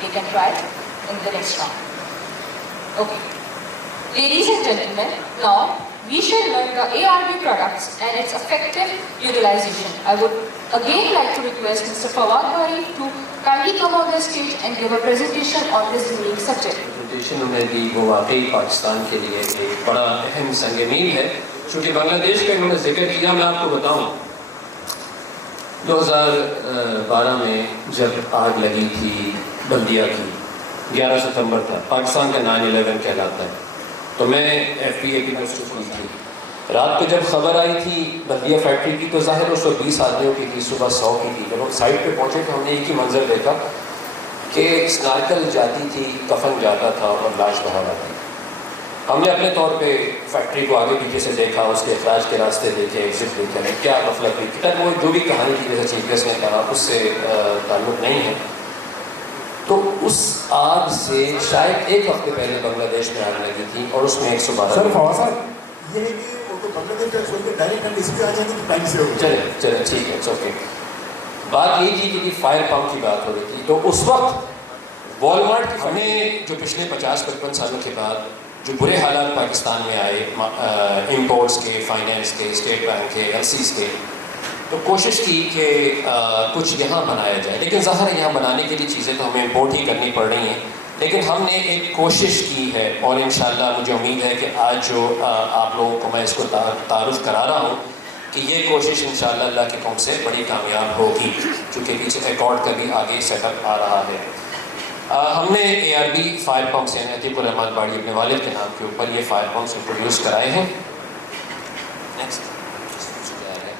You can try in the next round. Okay. Ladies and gentlemen, now we shall learn the ARB products and its effective utilization. I would again like to request Mr. Fawad Bari to kindly come on the stage and give a presentation on this unique subject. انہوں نے دی وہ واقعی پاکستان کے لیے ایک بڑا اہم سنگ میل ہے. چونکہ بنگلہ دیش کا انہوں نے ذکر کیا، میں آپ کو بتاؤں 2012 میں جب آگ لگی تھی بلدیہ کی 11 ستمبر تھا، پاکستان کا 9/11 کہلاتا ہے. تو میں FPA کی یونیورسٹی کی تھی. رات کو جب خبر آئی تھی بلدیہ فیکٹری کی تو ظاہر 120 آدمیوں کی تھی، صبح 100 کی تھی. جب ہم سائٹ پہ پہنچے تو ہم نے ایک ہی منظر دیکھا کہ سنارکل جاتی تھی، کفن جاتا تھا اور لاش باہر آتی. ہم نے اپنے طور پہ فیکٹری کو آگے پیچھے سے دیکھا، اس کے اخراج کے راستے دیکھے، ایگزٹ دیکھے، کیا غفلت ہوئی. خیر وہ جو بھی کہانی تھی جیسے چیف گیسٹ نے کہا اس سے تعلق نہیں ہے. تو اس آگ سے شاید ایک ہفتے پہلے بنگلہ دیش میں آگ لگی تھی اور اس میں 112. سر فواد صاحب یہ ہے کہ وہ تو بنگلہ دیش کا سوچ کے ڈائریکٹ اس پہ آ جائیں گے تو ٹائم سے ہوگا. چلے ٹھیک ہے، اوکے. بات یہ تھی کہ فائر پمپ کی بات ہو رہی تھی. تو اس وقت والمارٹ کی ہمیں جو پچھلے 50-55 سالوں کے بعد جو برے حالات پاکستان میں آئے امپورٹس کے، فائنینس کے، اسٹیٹ بینک کے، LCs کے، تو کوشش کی کہ کچھ یہاں بنایا جائے. لیکن ظاہر ہے یہاں بنانے کے لیے چیزیں تو ہمیں امپورٹ ہی کرنی پڑ رہی ہیں. لیکن ہم نے ایک کوشش کی ہے اور انشاءاللہ مجھے امید ہے کہ آج جو آپ لوگوں کو میں اس کو تعارف کرا رہا ہوں کہ یہ کوشش انشاءاللہ اللہ کے کرم سے بڑی کامیاب ہوگی، چونکہ پیچھے ایکارڈ کا بھی آگے سیٹ اپ آ رہا ہے. ہم نے ARB فائر پمپس یعنی عتیق الرحمان باڑی اپنے والد کے نام کے اوپر یہ فائر پمپس انٹروڈیوس کرائے ہیں.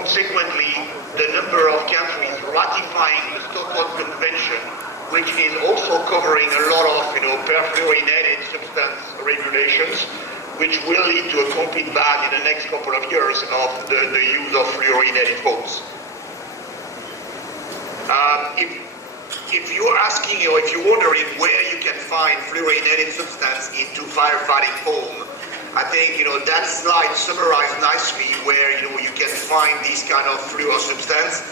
Consequently, the number of countries ratifying the Stockholm Convention, which is also covering a lot of, perfluorinated substance regulations, which will lead to a complete ban in the next couple of years of the use of fluorinated foams. If you're asking, or if you're wondering where you can find fluorinated substance into firefighting foam, I think, that slide summarized nicely where, you can find this kind of fluor substance.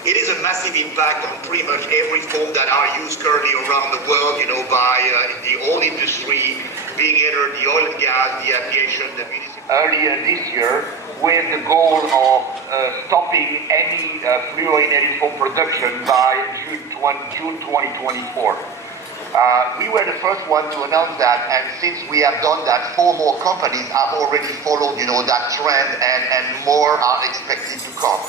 It is a massive impact on pretty much every foam that are used currently around the world, by the oil industry, being either the oil and gas, the aviation, the municipal. Earlier this year, with the goal of stopping any fluorinated foam production by June 2024. We were the first one to announce that, and since we have done that, 4 more companies have already followed, that trend, and more are expected to come.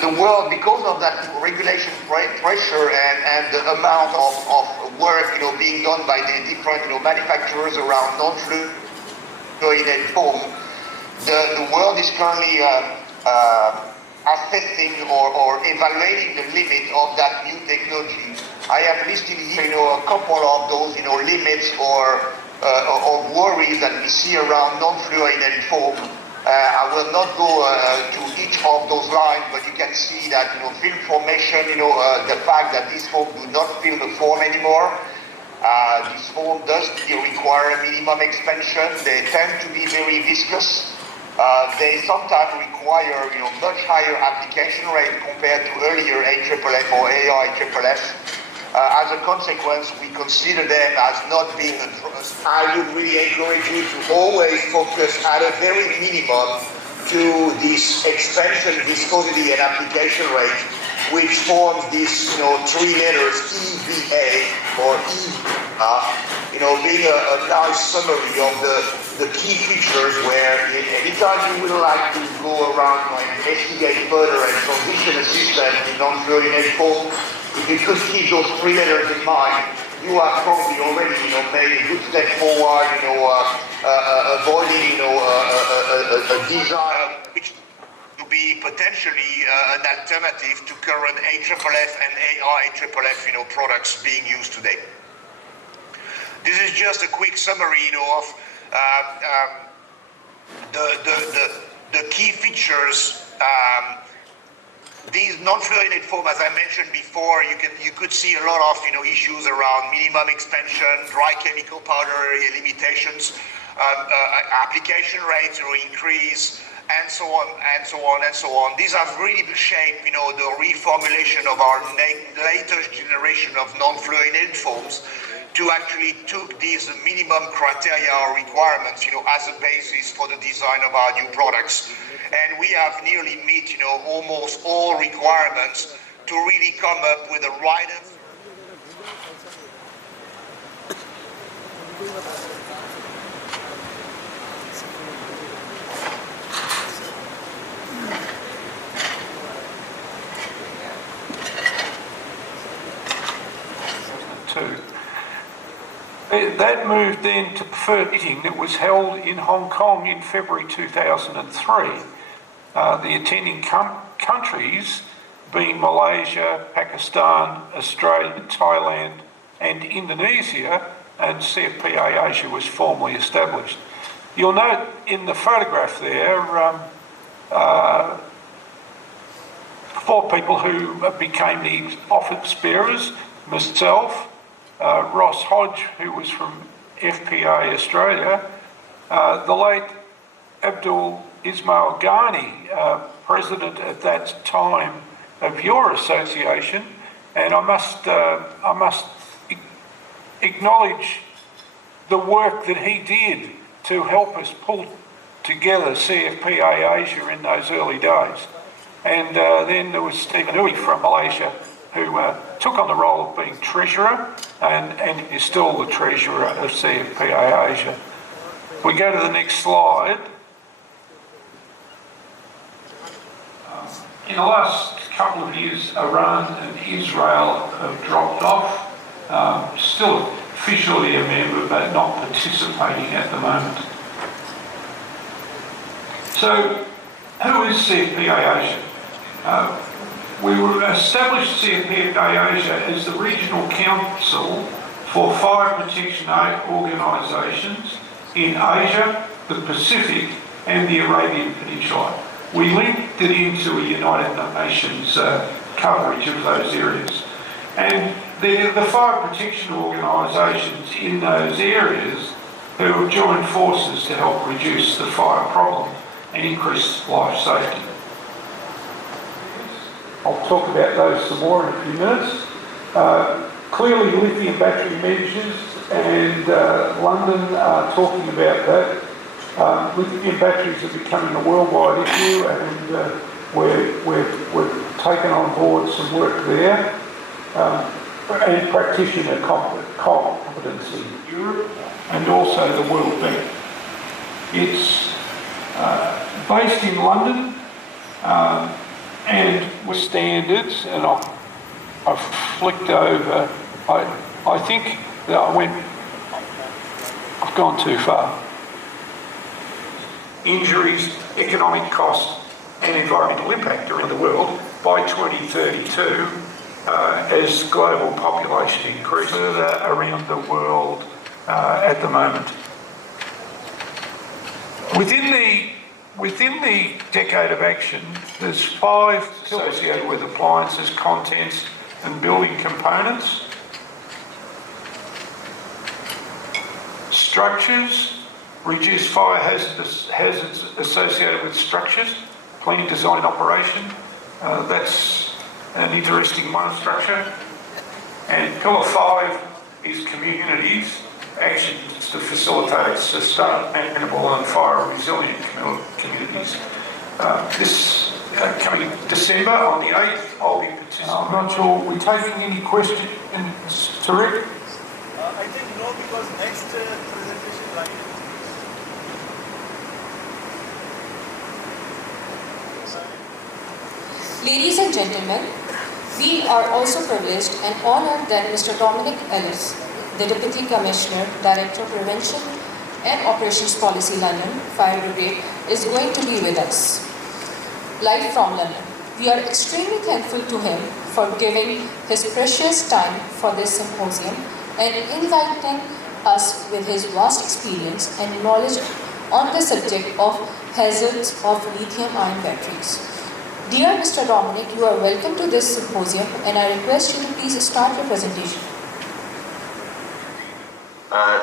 The world, because of that regulation pressure and the amount of work, being done by the different, manufacturers around non-fluorinated foam, the world is currently assessing or evaluating the limit of that new technology. I have listed here, a couple of those, limits or worries that we see around non-fluorinated foam. I will not go to each of those lines, but you can see that, film formation, the fact that these foam do not fill the form anymore. This foam does require a minimum expansion. They tend to be very viscous. They sometimes require, much higher application rate compared to earlier AFFF or AIFFF. As a consequence, we consider them as not being a trust. I would really encourage you to always focus at a very minimum to this expansion viscosity and application rate, which forms this, 3 letters EVA or E, being a nice summary of the key features where anytime you would like to go around and investigate further and transition a system in non-fluorinated foam, if you could keep those 3 letters in mind, you have probably already, made a good step forward, avoiding, a design which to be potentially an alternative to current AFFF and AIFFF, products being used today. This is just a quick summary, of the key features. These non-fluorinated foam, as I mentioned before, you could see a lot of issues around minimum expansion, dry chemical powder area limitations, application rates increase, and so on and so on and so on. These have really shaped the reformulation of our latest generation of non-fluorinated foams to actually took these minimum criteria or requirements as a basis for the design of our new products. And we have nearly met almost all requirements to really come up with the right That moved then to preferred meeting that was held in Hong Kong in February 2003. The attending countries being Malaysia, Pakistan, Australia, Thailand and Indonesia, and CFPA Asia was formally established. You'll note in the photograph there 4 people who became the office bearers, myself, Ross Hodge, who was from FPA Australia, the late Abdul Ismail Ghani, president at that time of your association, and I must acknowledge the work that he did to help us pull together CFPA Asia in those early days. And then there was Stephen Hui from Malaysia, who took on the role of being treasurer and is still the treasurer of CFPA Asia. If we go to the next slide. In the last couple of years, Iran and Israel have dropped off, still officially a member but not participating at the moment. So, who is CFPA Asia? We established CFPA Asia as the regional council for fire protection organisations in Asia, the Pacific and the Arabian Peninsula. We linked it into a United Nations coverage of those areas. And they're the fire protection organisations in those areas who have joined forces to help reduce the fire problem and increase life safety. I'll talk about those some more in a few minutes. Clearly lithium battery measures, and London are talking about that. Lithium batteries are becoming a worldwide issue, and we've taken on board some work there, and practitioner competency in Europe and also the World Bank. It's based in London, and with standards, and I've flicked over. I think that I've gone too far. Injuries, economic costs and environmental impact around the world by 2032 as global population increases further around the world at the moment. Within the decade of action, there's 5 associated with appliances, contents and building components. Structures, reduce fire hazards associated with structures, plan, design and operation. That's an interesting one, structure. And pillar 5 is communities, actions to facilitate sustainable and fire resilient communities. This coming December on the 8th, I'll be participating. I'm not sure, we're taking any questions, Tariq? I didn't know because next presentation line. Ladies and gentlemen, we are also privileged and honored that Mr. Dominic Ellis, the Deputy Commissioner, Director of Prevention and Operations Policy London Fire Brigade, is going to be with us. Live from London. We are extremely thankful to him for giving his precious time for this symposium and inviting us with his vast experience and knowledge on the subject of hazards of lithium-ion batteries. Dear Mr. Dominic, you are welcome to this symposium, and I request you to please start your presentation.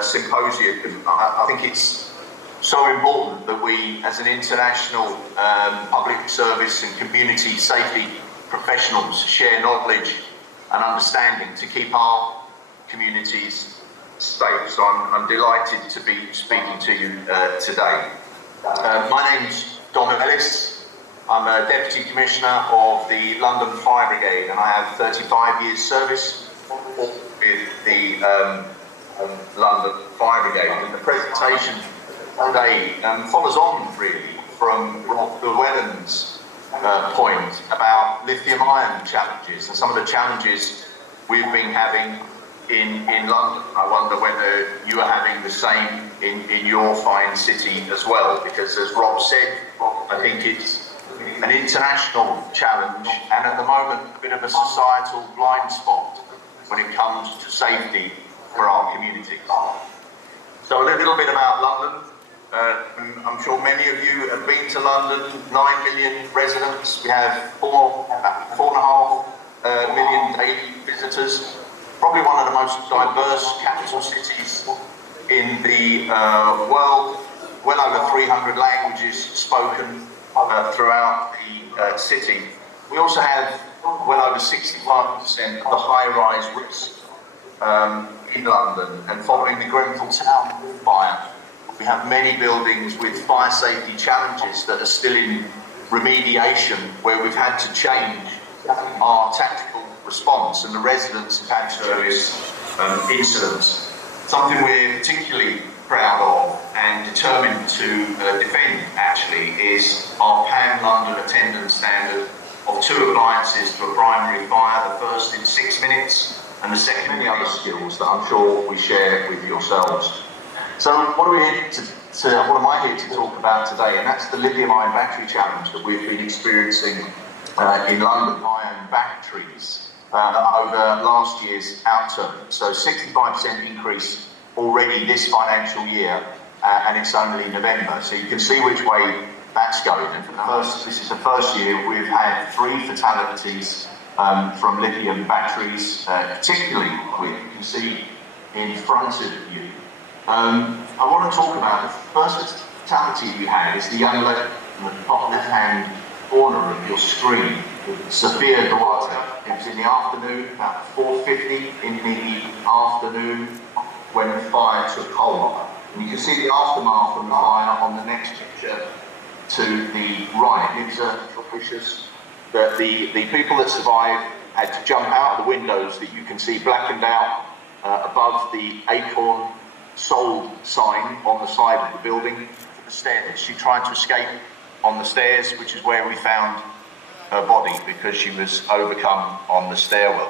Symposium. I think it's so important that we, as an international public service and community safety professionals, share knowledge and understanding to keep our communities safe. So I'm delighted to be speaking to you today. My name's Dom Ellis. I'm a Deputy Commissioner of the London Fire Brigade, and I have 35 years service with the London Fire Brigade. And the presentation today follows on really from Rob Llewellyn's point about lithium-ion challenges and some of the challenges we've been having in London. I wonder whether you are having the same in your fine city as well, because as Rob said, I think it's an international challenge and at the moment a bit of a societal blind spot when it comes to safety for our communities. So a little bit about London. I'm sure many of you have been to London. 9 million residents. We have 4.5 million daily visitors. Probably one of the most diverse capital cities in the world. Well over 300 languages spoken throughout the city. We also have well over 65% of the high-rise risk in London, and following the Grenfell Tower fire, we have many buildings with fire safety challenges that are still in remediation, where we've had to change our tactical response, and the residents have had serious incidents. Something we're particularly proud of and determined to defend, actually, is our Pan-London attendance standard of 2 appliances for a primary fire, the first in 6 minutes, and the second many other skills that I'm sure we share with yourselves. So what am I here to talk about today? And that's the lithium-ion battery challenge that we've been experiencing in London. Ion batteries over last year's outturn. So 65% increase already this financial year, and it's only November. So you can see which way that's going. And this is the first year we've had 3 fatalities from lithium batteries, particularly you can see in front of you. I want to talk about the first fatality you had is the young lady in the top left-hand corner of your screen, Sophia Duarte. It was in the afternoon, about 4:50 in the afternoon, when the fire took hold. And you can see the aftermath of the fire on the next picture to the right. It was vicious. The people that survived had to jump out of the windows that you can see blackened out above the Acorn Sold sign on the side of the building to the stairs. She tried to escape on the stairs, which is where we found her body, because she was overcome on the stairwell.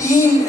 3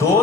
2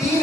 3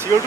CO2।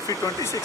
FE26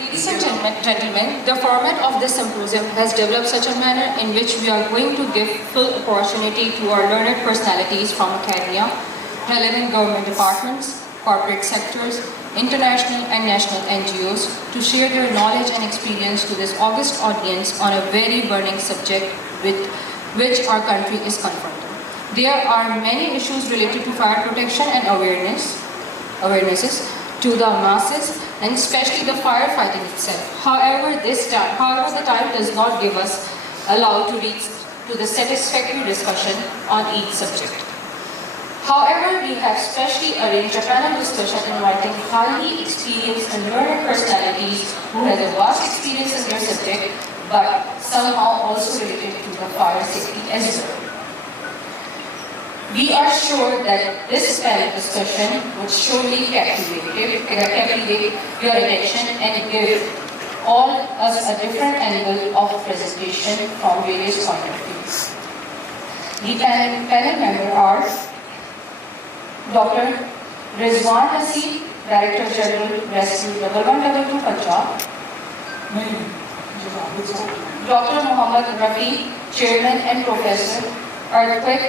Ladies and gentlemen, the format of this symposium has developed such a manner in which we are going to give full opportunity to our learned personalities from academia, relevant government departments, corporate sectors, international and national NGOs to share their knowledge and experience to this august audience on a very burning subject with which our country is confronted. There are many issues related to fire protection and awarenesses to the masses, and especially the firefighting itself. However, the time does not give us allow to reach to the satisfactory discussion on each subject. However, we have specially arranged a panel discussion inviting highly experienced and learned personalities who have a vast experience in their subject, but somehow also related to the fire safety as well. We are sure that this panel discussion would surely captivate your attention and give all us a different angle of presentation from various point of views. The panel members are Dr. Rizwan Haseeb, Director General, Rescue 1122 Punjab. Dr. Muhammad Rafi, Chairman and Professor, Earthquake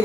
1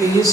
KAC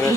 3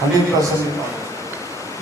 100%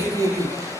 FPAP।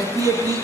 FPAP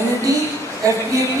NAD FPAP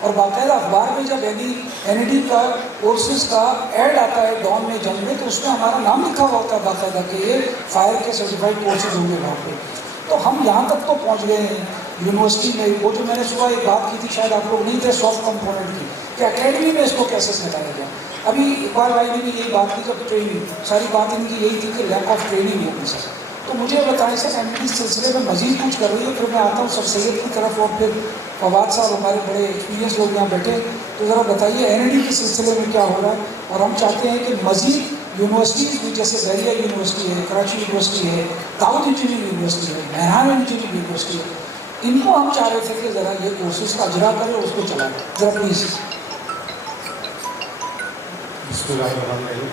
اور باقاعدہ اخبار میں جب NED کا courses کا add آتا ہے down میں جنگ میں، تو اس میں ہمارا نام لکھا ہوا ہوتا ہے باقاعدہ کہ یہ فائر کے سرٹیفائڈ کورسز ہوں گے وہاں پہ. تو ہم یہاں تک تو پہنچ گئے ہیں یونیورسٹی میں. وہ جو میں نے صبح ایک بات کی تھی، شاید آپ لوگ نہیں تھے، سافٹ کمپوننٹ کی، کہ اکیڈمی میں اس کو کیسے سکھایا جائے. ابھی اقبال بھائی نے بھی یہی بات کی کہ ٹریننگ، ساری بات ان کی یہی تھی کہ لیک آف ٹریننگ ہے سر. تو مجھے بتائیں سر NED اس سلسلے میں مزید کچھ کر رہی ہے. پھر میں آتا ہوں سر سید کی طرف، اور پھر فواد صاحب ہمارے بڑے ایکسپیرینس لوگ یہاں بیٹھے، تو ذرا بتائیے NED کے سلسلے میں کیا ہو رہا ہے. اور ہم چاہتے ہیں کہ مزید یونیورسٹیز بھی، جیسے بحریہ یونیورسٹی ہے، کراچی یونیورسٹی ہے، داؤد انجینئرنگ یونیورسٹی ہے، مہران انجینئرنگ یونیورسٹی ہے، ان کو ہم چاہ رہے تھے کہ ذرا یہ کورسز کا اجرا کریں اور اس کو چلائیں ذرا پلیز. بسم اللہ الرحمن الرحیم.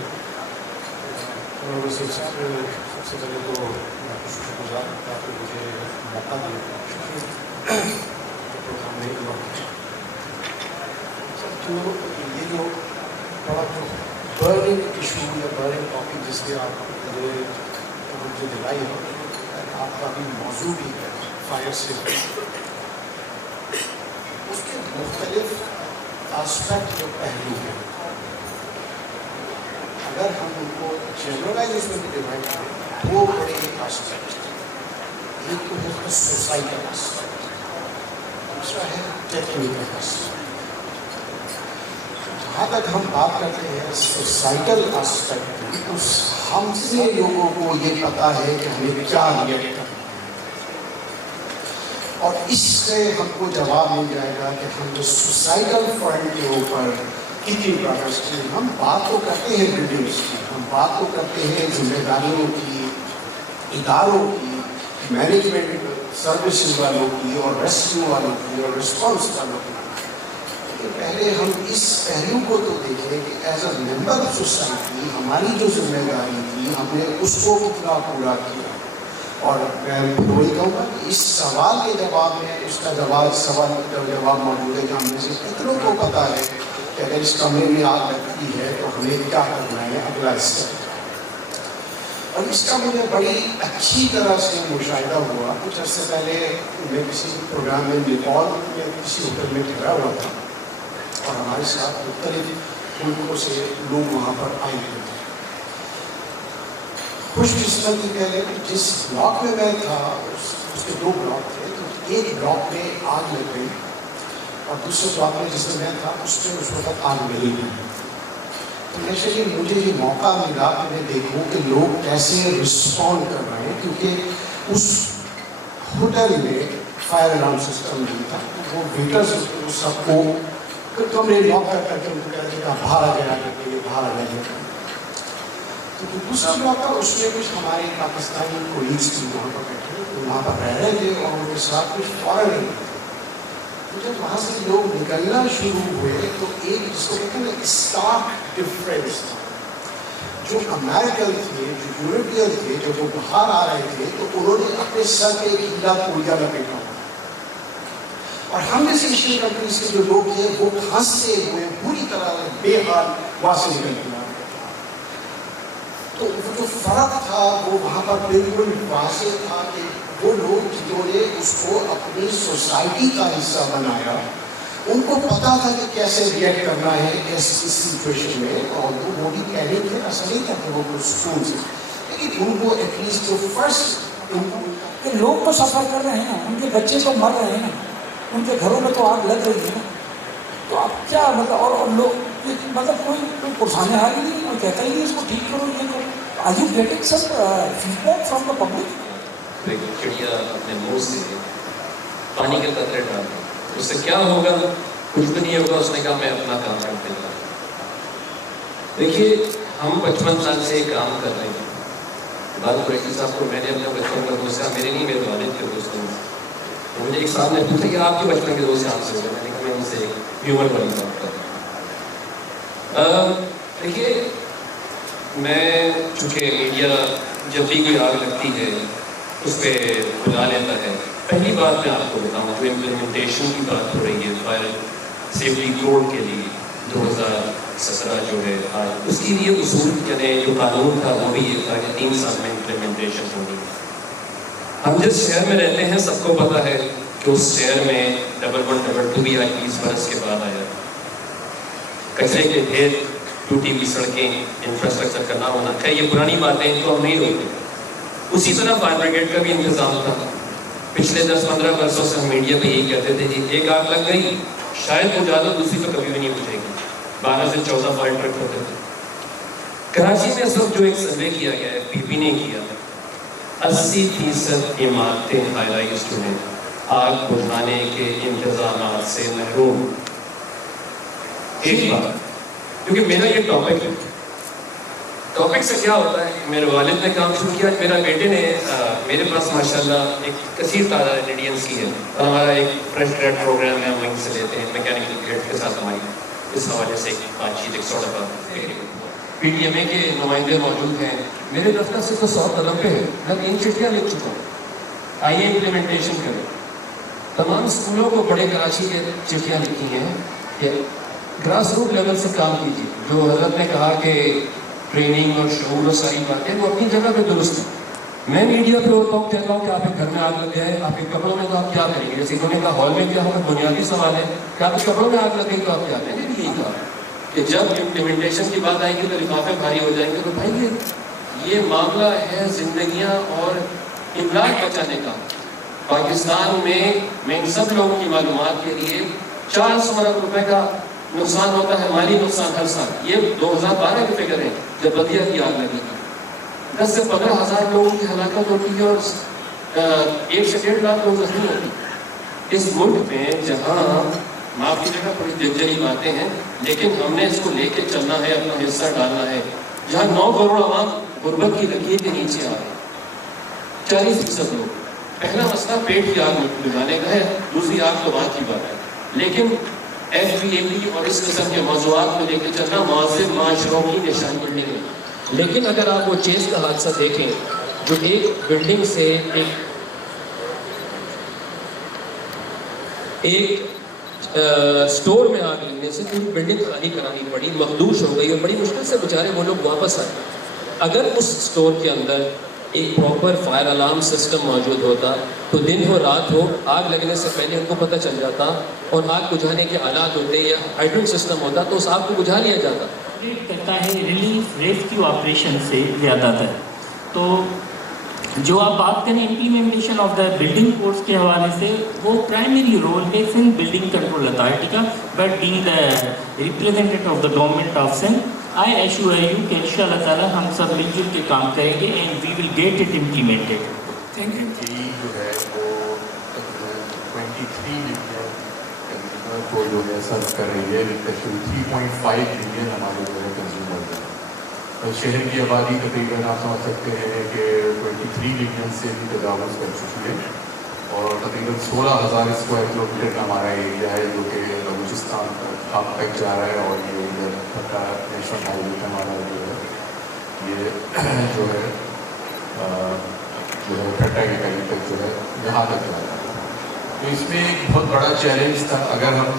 سب سے پہلے تو میں شکر گزار ہوں کہ آپ نے مجھے موقع دیا پروگرام نہیں ہوا. سر تو یہ جو بڑا جو برننگ ایشو یا برننگ ٹاپک جس کے آپ مجھے دلائی ہے، آپ کا بھی موضوع بھی ہے فائر سیفٹی، اس کے مختلف آسپیکٹ جو پہلو ہیں، اگر ہم ان کو جنرلائز اس میں ڈیوائڈ کریں، دو بڑے آسپیکٹ. ایک تو ہے سوسائٹل آسپیکٹ، دوسرا ہے ٹیکنیکل آسپیکٹ. جہاں تک ہم بات کرتے ہیں سوسائٹل آسپیکٹ کی، تو ہم سے لوگوں کو یہ پتا ہے کہ ہمیں کیا ریئیکٹ کرنا ہے، اور اس سے ہم کو جواب مل جائے گا کہ ہم جو سوسائٹل فرنٹ کے اوپر کتنی پروگرس کی. ہم بات تو کرتے ہیں بلڈنگس کی، ہم بات تو کرتے ہیں ذمہ داریوں کی، اداروں کی، مینجمنٹ سروسز والوں کی، اور ریسکیو والوں کی، اور رسپانس والوں کی. لیکن پہلے ہم اس پہلو کو تو دیکھیں کہ as a member of society ہماری جو ذمہ داری تھی، ہم نے اس کو کتنا پورا کیا. اور میں وہی کہوں گا کہ اس سوال کے جواب میں اس کا جواب موجود ہے کہ ہم میں سے کتنوں کو پتہ ہے کہ اگر اس کمرے میں آگ لگتی ہے تو ہمیں کیا کرنا ہے، اگلا اسٹیپ. اور اس کا مجھے بڑی اچھی طرح سے مشاہدہ ہوا. کچھ عرصے پہلے میں کسی پروگرام میں نیپال میں کسی ہوٹل میں ٹھہرا ہوا تھا، اور ہمارے ساتھ مختلف ملکوں سے لوگ وہاں پر آئے ہوئے تھے. خوش قسمتی کہہ لیں کہ جس بلاک میں میں تھا، اس کے دو بلاک تھے، تو ایک بلاک میں آگ لگ گئی، اور دوسرے بلاک میں جس میں تھا اس میں اس وقت آگ نہیں لگی. تو نیچرلی مجھے یہ موقع ملا کہ میں دیکھوں کہ لوگ کیسے رسپونڈ کر رہے ہیں، کیونکہ اس ہوٹل میں فائر الارم سسٹم نہیں تھا. وہ ویٹرز سب کو کمرے لاک کر کے ان کو کہتے کہ باہر آ جایا کرتے ہیں، باہر آ جائیں. تو دوسرا بلاک تھا، اس میں کچھ ہمارے پاکستانی کولیگس تھے وہاں پر بیٹھے، وہاں پر رہ رہے تھے، اور ان کے ساتھ کچھ فارن. جب وہاں سے لوگ نکلنا شروع ہوئے تو ایک جس کو کہتے ہیں نا اسٹارک ڈفرینس تھا. جو امریکن تھے، جو یورپین تھے، جب وہ باہر آ رہے تھے تو انہوں نے اپنے سر پہ ایک گیلا تولیہ لپیٹا، اور ہم جیسے ایشین کنٹریز کے جو لوگ تھے وہ پھنسے ہوئے بری طرح بے حال وہاں سے نکل گئے. تو وہ جو فرق تھا وہ وہاں پر بالکل واضح تھا کہ وہ لوگ جنہوں نے اس کو اپنی سوسائٹی کا حصہ بنایا، ان کو پتا تھا کہ کیسے ریئیکٹ کرنا ہے اس سچویشن میں. اور وہ بھی پہلے تھے، ایسا نہیں تھا کہ وہ کچھ اسکول سے، لیکن ان کو ایٹ لیسٹ جو فرسٹ لوگ تو سفر کر رہے ہیں نا، ان کے بچے تو مر رہے ہیں نا، ان کے گھروں میں تو آگ لگ رہی ہے نا. تو اب کیا مطلب، اور لوگ مطلب کوئی پرسانے حال ہی نہیں، کوئی کہتا ہی نہیں اس کو ٹھیک کرو، یہ کرو. Are you getting some feedback from the public? چڑیا اپنے منہ سے پانی کے قطرے ڈال دیں، اس سے کیا ہوگا؟ کچھ بھی نہیں ہوگا. اس نے کہا میں اپنا کام کر دیتا ہوں. دیکھیے ہم 55 سال سے کام کر رہے ہیں. بات قریشی صاحب کو میں نے اپنے بچپن کا دوست، میرے نہیں میرے والد کے دوست ہیں. مجھے ایک صاحب نے پوچھا کہ آپ کے بچپن کے دوست آپ سے ہوئے؟ میں نے کہا میں ان سے ایک ہیومر والی بات کر رہا ہوں. دیکھیے میں چونکہ میڈیا جب بھی کوئی آگ لگتی ہے اس پہ بلا لیتا ہے. پہلی بات میں آپ کو بتاؤں، جو امپلیمنٹیشن کی بات ہو رہی ہے فائر سیفٹی کوڈ کے لیے 2017 جو ہے آج، اس کے لیے اصول یعنی جو قانون تھا وہ بھی یہ تھا کہ 3 سال میں امپلیمنٹیشن ہونی ہے. ہم جس شہر میں رہتے ہیں سب کو پتہ ہے کہ اس شہر میں 1122 بھی آج 20 برس کے بعد آیا. کچرے کے ڈھیر، ٹوٹی ہوئی سڑکیں، انفراسٹرکچر کا نہ ہونا. خیر یہ پرانی باتیں ان کو ہم نہیں روکتے. اسی طرح فائر بریگیڈ کا بھی انتظام تھا. پچھلے 10-15 برسوں سے ہم میڈیا پہ یہی کہتے تھے جی ایک آگ لگ گئی شاید بجھا دو، دوسری تو کبھی بھی نہیں بجھے گی. 12 سے 14 فائر ٹرک ہوتے تھے. کراچی میں اس وقت جو ایک سروے کیا گیا ہے، FPAP نے کیا، 80% عمارتیں ہائی رائز جو ہیں آگ بجھانے کے انتظامات سے محروم. ایک بات، کیونکہ میرا یہ ٹاپک سے کیا ہوتا ہے، میرے والد نے کام شروع کیا. میرا بیٹے نے میرے پاس ماشاءاللہ ایک کثیر تعداد انڈینس کی ہے، اور ہمارا ایک فرینچ گریڈ پروگرام ہے، ہم وہیں سے لیتے ہیں میکینیکل گریڈ کے ساتھ. ہماری اس حوالے سے ایک بات چیت، ایک سوڑا PDMA کے نمائندے موجود ہیں. میرے دفتر سے تو 100 قدم پہ ہے، میں 3 چٹھیاں لکھ چکا ہوں. آئیے امپلیمنٹیشن کریں. تمام اسکولوں کو بڑے کراچی کے چٹھیاں لکھی ہیں کہ گراس روٹ لیول سے کام کیجیے. جو حضرت نے کہا کہ ٹریننگ اور شعور اور ساری باتیں وہ اپنی جگہ پہ درست ہیں. میں میڈیا پہ ہوتا ہوں، کہتا ہوں کہ آپ کے گھر میں آگ لگ جائے، آپ کے کپڑوں میں تو آپ کیا کریں گے. جیسے انہوں نے کہا ہال میں کیا ہوگا، بنیادی سوال ہے کہ آپ کے کپڑوں میں آگ لگ گئی تو آپ کیا کریں گے. یہی کہا کہ جب امپلیمنٹیشن کی بات آئے گی تو لفافے بھاری ہو جائیں گے. تو بھائی یہ معاملہ ہے زندگیاں اور املاک بچانے کا. پاکستان میں ان سب لوگوں کی معلومات کے لیے 400 ارب روپے کا نقصان ہوتا ہے، مالی نقصان ہر سال. یہ 2012 کے فگر ہیں جب بدیا کی آگ لگی تھی. 10 سے 15 ہزار لوگوں کی ہلاکت ہوتی ہے اور 1 سے 1.5 لاکھ لوگ زخمی ہوتے ہیں. اس ملک میں جہاں معاف کی جگہ بڑی دلچسپی باتیں ہیں، لیکن ہم نے اس کو لے کے چلنا ہے، اپنا حصہ ڈالنا ہے. جہاں 9 کروڑ عوام غربت کی لکیر کے نیچے آ رہے ہیں، 40% لوگ. پہلا مسئلہ پیٹ کی آگ بجھانے کا ہے، دوسری آگ تو بات کی بات ہے. لیکن FPAP اور اس قسم کے موضوعات کو لے کے چلنا معاصر معاشروں کی نشانی نہیں ہے. لیکن اگر آپ وہ چیز کا حادثہ دیکھیں جو ایک بلڈنگ سے ایک سٹور میں آگ لگنے سے پوری بلڈنگ خالی کرانی پڑی، مخدوش ہو گئی اور بڑی مشکل سے بیچارے وہ لوگ واپس آئے. اگر اس سٹور کے اندر ایک پراپر فائر الارم سسٹم موجود ہوتا تو دن ہو رات ہو آگ لگنے سے پہلے ان کو پتہ چل جاتا اور آگ بجھانے کے آلات ہوتے یا ہائیڈرنٹ سسٹم ہوتا تو اس آگ کو بجھا لیا جاتا. کرتا ہے ریلیف ریسکیو آپریشن سے زیادہ تر. تو جو آپ بات کریں implementation of the building codes کے حوالے سے، وہ پرائمری رول ہے سندھ بلڈنگ کنٹرول اتھارٹی کا، but being the representative of the government of Sindh I assure you کہ ان شاء اللہ تعالیٰ ہم سب مل جل کے کام کریں گے and we will get it implemented. Thank you. جو ہے وہ 23 ملین کو جو ہے سرو کر رہی ہے، 3.5 ملین ہمارے جو ہے کنزیومر ہیں. شہر کی آبادی تقریباً آپ سمجھ سکتے ہیں کہ 23 ملین سے بھی تجاوز کر چکی ہے، اور تقریباً 16,000 اسکوائر کلو میٹر کا ہمارا ایریا ہے جو کہ بلوچستان تک جا رہا ہے. اور یہ نیشنل ہائی وے ہمارا جو ہے یہ جو ہے ٹھٹا کے قریب تک جو ہے یہاں تک جا رہا ہے. تو اس میں ایک بہت بڑا چیلنج تھا. اگر ہم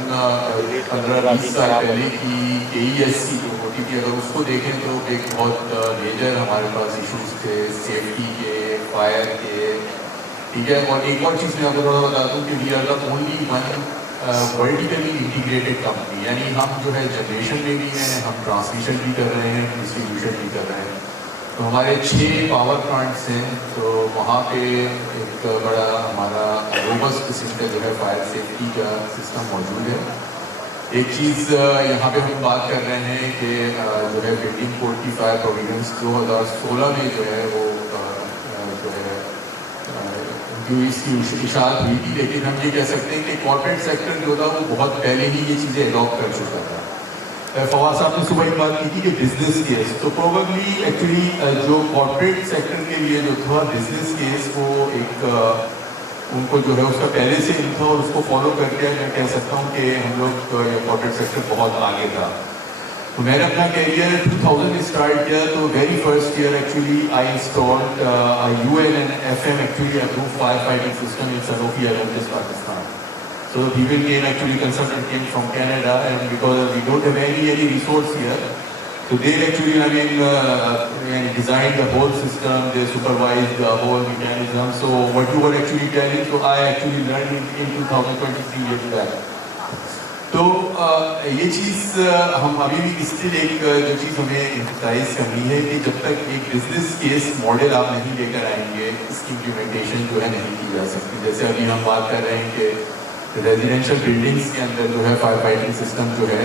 15-20 سال پہلے کی KESC جو ہوتی تھی اگر اس کو دیکھیں تو ایک بہت میجر ہمارے پاس ایشوز تھے سیفٹی کے، فائر کے، ٹھیک ہے. اور ایک اور چیز میں آپ کو تھوڑا بتا دوں کہ we are the only one vertically integrated company. یعنی ہم جو ہے جنریشن میں بھی ہیں، ہم ٹرانسمیشن بھی کر رہے ہیں، ڈسٹریبیوشن بھی کر رہے ہیں. تو ہمارے 6 پاور پلانٹس ہیں. تو وہاں پہ ایک بڑا ہمارا روبسٹ قسم کا جو ہے فائر سیفٹی کا سسٹم موجود ہے. ایک چیز یہاں پہ ہم بات کر رہے ہیں کہ جو ہے بلڈنگ کوڈ کی فائر پروویژنس 2016 میں جو ہے وہ جو ہے جو اس کی اشاعت ہوئی تھی. لیکن ہم یہ کہہ سکتے ہیں کہ کارپوریٹ سیکٹر جو تھا وہ بہت پہلے ہی یہ چیزیں اڈاپٹ کر چکا تھا. فواز صاحب نے صبح ایک بات کی تھی کہ بزنس کیس، تو پروبیبلی ایکچولی جو کارپوریٹ سیکٹر کے لیے جو تھا بزنس کیس وہ ایک ان کو جو ہے اس کا پہلے سے علم تھا اور اس کو فالو کر کے میں کہہ سکتا ہوں کہ ہم لوگ کارپوریٹ سیکٹر بہت آگے تھا. تو میں نے اپنا کیریئر 2000 میں اسٹارٹ کیا. تو very first year actually I installed ULN-FM actually approved firefighting system in Sanofi Airlines, Pakistan. So the people came, actually consultant came from Canada, and because we don't have any resource here, So they actually, designed the whole system, they supervised the whole mechanism. So what you were actually telling, so I actually learned in 2023 years back. تو یہ چیز ہم ابھی بھی still ایک جو چیز ہمیں امفسائز کرنی ہے کہ جب تک ایک بزنس کیس ماڈل آپ نہیں لے کر آئیں گے اس کی امپلیمنٹیشن جو ہے نہیں کی جا سکتی. جیسے ابھی ہم بات کر رہے ہیں کہ ریزیڈینشیل بلڈنگس کے اندر جو ہے فائر فائٹنگ سسٹم جو ہے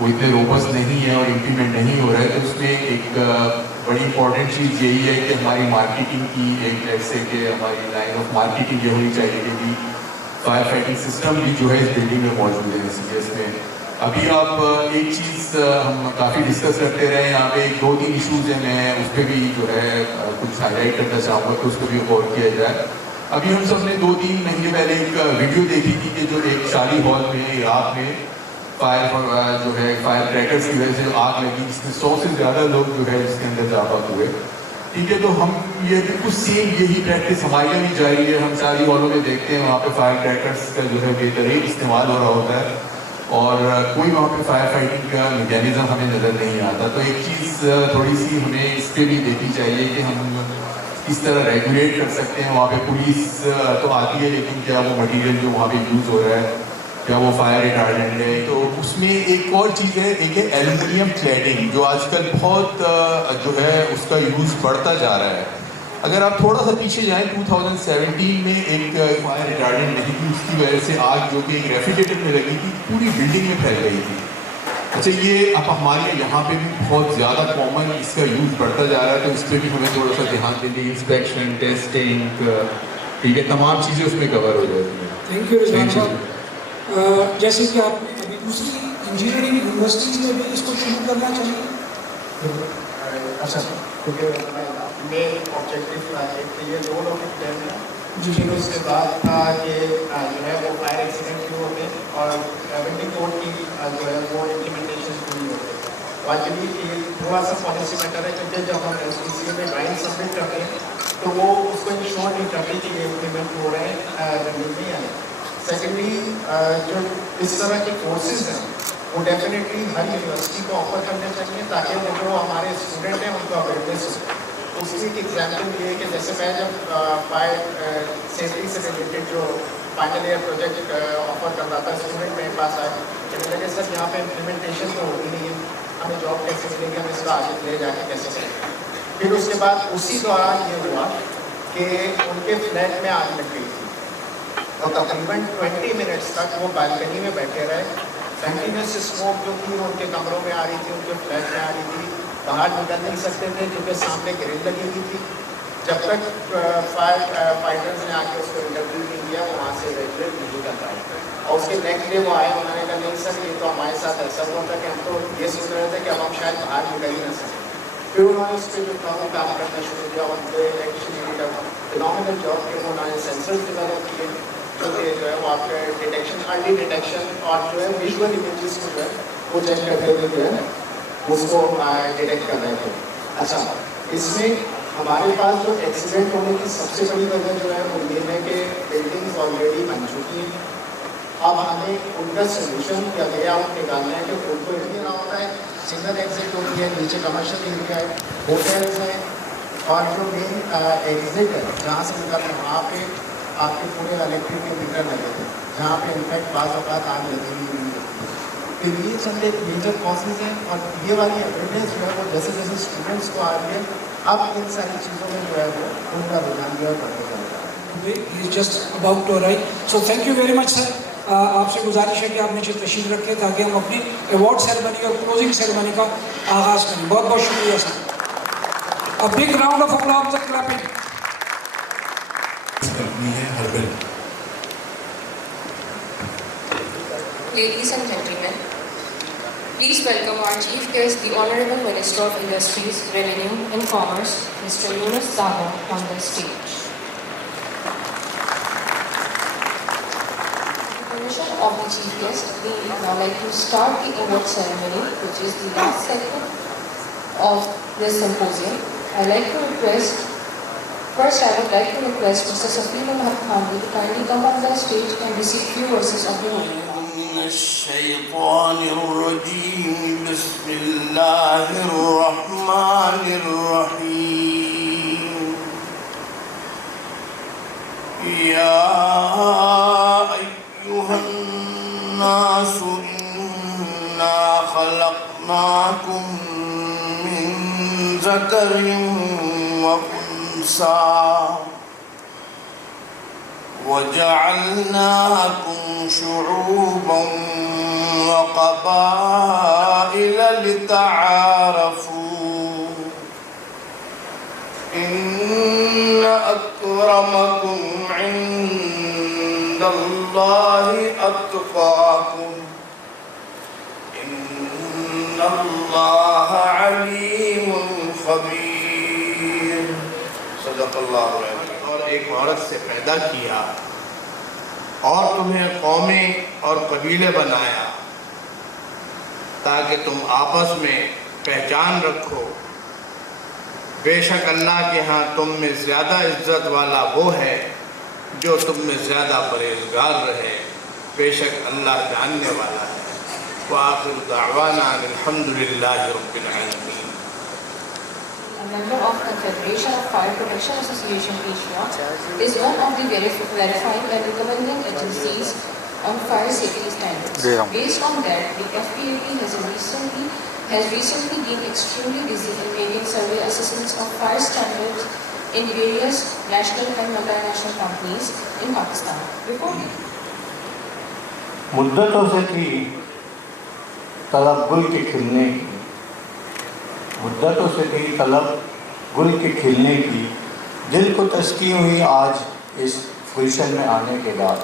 وہ اتنے روبسٹ نہیں ہے اور امپلیمنٹ نہیں ہو رہا ہے. تو اس میں ایک بڑی امپورٹنٹ چیز یہی ہے کہ ہماری مارکیٹنگ کی ایک جیسے کہ ہماری لائن آف مارکیٹنگ یہ ہونی چاہیے کہ فائر فائٹنگ سسٹم بھی جو ہے اس بلڈنگ میں موجود ہے. سی ایس میں ابھی آپ ایک چیز ہم کافی ڈسکس کرتے رہے یہاں پہ 2-3 ایشوز ہیں, میں اس پہ بھی جو ہے کچھ ہائی لائٹ کرنا چاہوں گا کہ اس کو بھی غور کیا جائے. ابھی ہم سب نے 2-3 مہینے پہلے ایک ویڈیو دیکھی تھی کہ جو ایک شادی ہال میں عراق میں فائر جو ہے فائر کریکرز کی وجہ سے جو آگ لگی جس میں 100 سے زیادہ لوگ جو ہے اس کے اندر جابات ہوئے. ٹھیک ہے, تو ہم یہ بالکل سیم یہی پریکٹس ہمارے یہاں بھی جاری ہے. ہم شادی ہالوں میں دیکھتے ہیں وہاں پہ فائر کریکرز کا جو ہے بہترین استعمال ہو رہا ہوتا ہے اور کوئی وہاں پہ فائر فائٹنگ کا میکینزم ہمیں نظر نہیں آتا. تو ایک چیز تھوڑی سی ہمیں اس پہ بھی دیکھنی چاہیے کہ ہم کس طرح ریگولیٹ کر سکتے ہیں. وہاں پہ پولیس تو آتی ہے لیکن کیا وہ مٹیریل جو وہاں پہ یوز ہو رہا ہے کیا وہ فائر ریٹارڈنٹ ہے. تو اس میں ایک اور چیز ہے, ایک ہے ایلومینیم کلیڈنگ جو آج کل بہت جو ہے اس کا یوز بڑھتا جا رہا ہے. اگر آپ تھوڑا سا پیچھے جائیں 2017 میں ایک فائر ریٹارڈنٹ نہیں تھی, اس کی وجہ سے آگ جو کہ ایک ریفریجریٹر میں لگی تھی پوری بلڈنگ میں پھیل گئی تھی. اچھا یہ اب ہمارے یہاں پہ بھی بہت زیادہ کامن اس کا یوز بڑھتا جا رہا ہے, تو اس پہ بھی ہمیں تھوڑا سا دھیان دیں گے. انسپیکشن, ٹیسٹنگ, ٹھیک ہے, تمام چیزیں اس میں کور ہو جاتی ہیں. تھینک یو رضوان صاحب. جیسے کہ آپ ابھی دوسری انجینئرنگ یونیورسٹیز میں بھی اس کو شروع کرنا چاہیے. اچھا, کیونکہ مین آبجیکٹو ایک یہ لوڈ آف ٹائم ہے جی, پھر اس کے بعد تھا کہ جو ہے وہ فائر ایکسیڈنٹ کیوں ہوتے ہیں اور بلڈنگ کوڈ کی جو ہے وہ امپلیمنٹیشن کیوں نہیں ہوتے. ایکچولی یہ تھوڑا سا پالیسی میٹر ہے کیونکہ جب ہم ایس پی سی میں ڈرائنگ سبمٹ کرتے ہیں تو وہ اس کو انشور نہیں کرتے کہ یہ امپلیمنٹ ہو رہے ہیں زمین میں یا نہیں. سیکنڈلی جو اس طرح کے کورسز ہیں وہ ڈیفینیٹلی ہر یونیورسٹی کو آفر کرنے چاہیے تاکہ وہ جو ہمارے اسٹوڈنٹ ہیں ان کو اویئرنیس ہو. اس کی ایک ایگزامپل یہ ہے کہ جیسے میں جب فائر سیفٹی سے ریلیٹڈ جو فائنل ایئر پروجیکٹ آفر کر رہا تھا اسٹوڈنٹ میرے پاس آئے کہ میں لگے سر یہاں پہ امپلیمنٹیشن تو ہوتی نہیں ہے, ہمیں جاب کیسے ملے گی, ہم اس کا آگے لے جا کے کیسے کریں گے. پھر اس کے بعد اسی دوران یہ ہوا کہ ان کے فلیٹ میں آگ لگ گئی تھی اور تقریباً 20 منٹس تک وہ بالکنی میں بیٹھے رہے. کنٹینیوس اسموک جو تھی وہ ان کے کمروں میں آ رہی تھی, ان کے فلیٹ میں آ رہی تھی, باہر نکل نہیں سکتے تھے کیونکہ سامنے گرل لگی ہوئی تھی. جب تک فائٹرز نے آ کے اس کو انٹرویو نہیں کیا وہ وہاں سے ایویکویٹ نہیں کر پائے. اور اس کے نیکسٹ ڈے وہ آئے, انہوں نے کہا نہیں سر یہ تو ہمارے ساتھ ایسا ہوا تھا کہ ہم تو یہ سوچ رہے تھے کہ اب ہم شاید باہر نکل ہی نہ سکیں. پھر انہوں نے اس پہ جو تھا وہ کام کرنا شروع کیا اور ایکچولی فینومینل جاب کے انہوں نے سینسرز ڈیولپ کیے جو کہ جو ہے وہ آپ کے ڈیٹیکشن, ارلی ڈیٹیکشن اور جو ہے ویژول امیجز کو جو ہے وہ چیک کرتے ہوئے جو ہے اس کو ڈیٹیکٹ کر رہے تھے. اچھا, اس میں ہمارے پاس جو ایکسیڈنٹ ہونے کی سب سے بڑی وجہ جو ہے وہ یہ ہے کہ بلڈنگز آلریڈی بن چکی ہیں. اب ہمیں ان کا سولوشن یا وے آؤٹ نکالنا ہے کہ ان کو ایریا نہ ہوتا ہے, سنگل ایگزٹ ہوتی ہے, نیچے کمرشل ایریا ہے, ہوٹلز ہیں اور جو مین ایگزٹ ہے جہاں سے نکلتے ہیں وہاں پہ آپ کے پورے الیکٹرک کے میٹر لگے تھے جہاں پہ انفیکٹ بعض اوقات آگ لگی ہوئی نہیں ہوتی. تو یہ چند ایک میجر کازز ہیں اور یہ والی اویئرنیس جو ہے وہ جیسے جیسے اسٹوڈنٹس کو آ رہی ہے اب ان ساری چیزوں میں جو ہے وہ ان کا رجحان جو ہے بڑھتے جا رہا ہے. Just about to right. So thank you very much sir. آپ سے گزارش ہے کہ آپ نیچے تشریف رکھیں تاکہ ہم اپنی ایوارڈ سیریمنی اور کلوزنگ سیریمنی کا آغاز کریں. بہت بہت شکریہ سر. A big round of applause and clapping. Ladies and gentlemen, please welcome our Chief Guest, the Honorable Minister of Industries, Revenue and Commerce, Mr. Yunus Saha, on the stage. With the permission of the Chief Guest, we would now like to start the award ceremony, which is the last segment of this symposium. First, I would like to request Mr. Safirul Haq Khan to kindly come on the stage and receive few verses of the holy Quran. من الشيطان الرجيم. بسم الله الرحمن الرحيم. يا أيها الناس إنا خلقناكم من ذكر وأنثى وجعلناكم شعوبا وقبائل لتعارفوا إن أكرمكم عند الله أتقاكم إن الله عليم خبير. صدق الله العظيم. اور ایک عورت سے پیدا کیا اور تمہیں قومیں اور قبیلے بنایا تاکہ تم آپس میں پہچان رکھو. بے شک اللہ کے ہاں تم میں زیادہ عزت والا وہ ہے جو تم میں زیادہ پرہیزگار رہے. بے شک اللہ جاننے والا ہے. وآخر دعوانا الحمد للہ رب العالمین. A member of Confederation of Fire Protection Association Asia, is one of the verified by the governing agencies on fire safety standards. Based on that, the FPAP has recently been extremely busy in making survey assessments of fire standards in various national and multinational companies in Pakistan. مدتوں سے تھی طلب گل کے کھلنے کی، مدتوں سے تھی طلب گل کے کھلنے کی، دل کو تسکین ہوئی آج اس گلشن میں آنے کے بعد.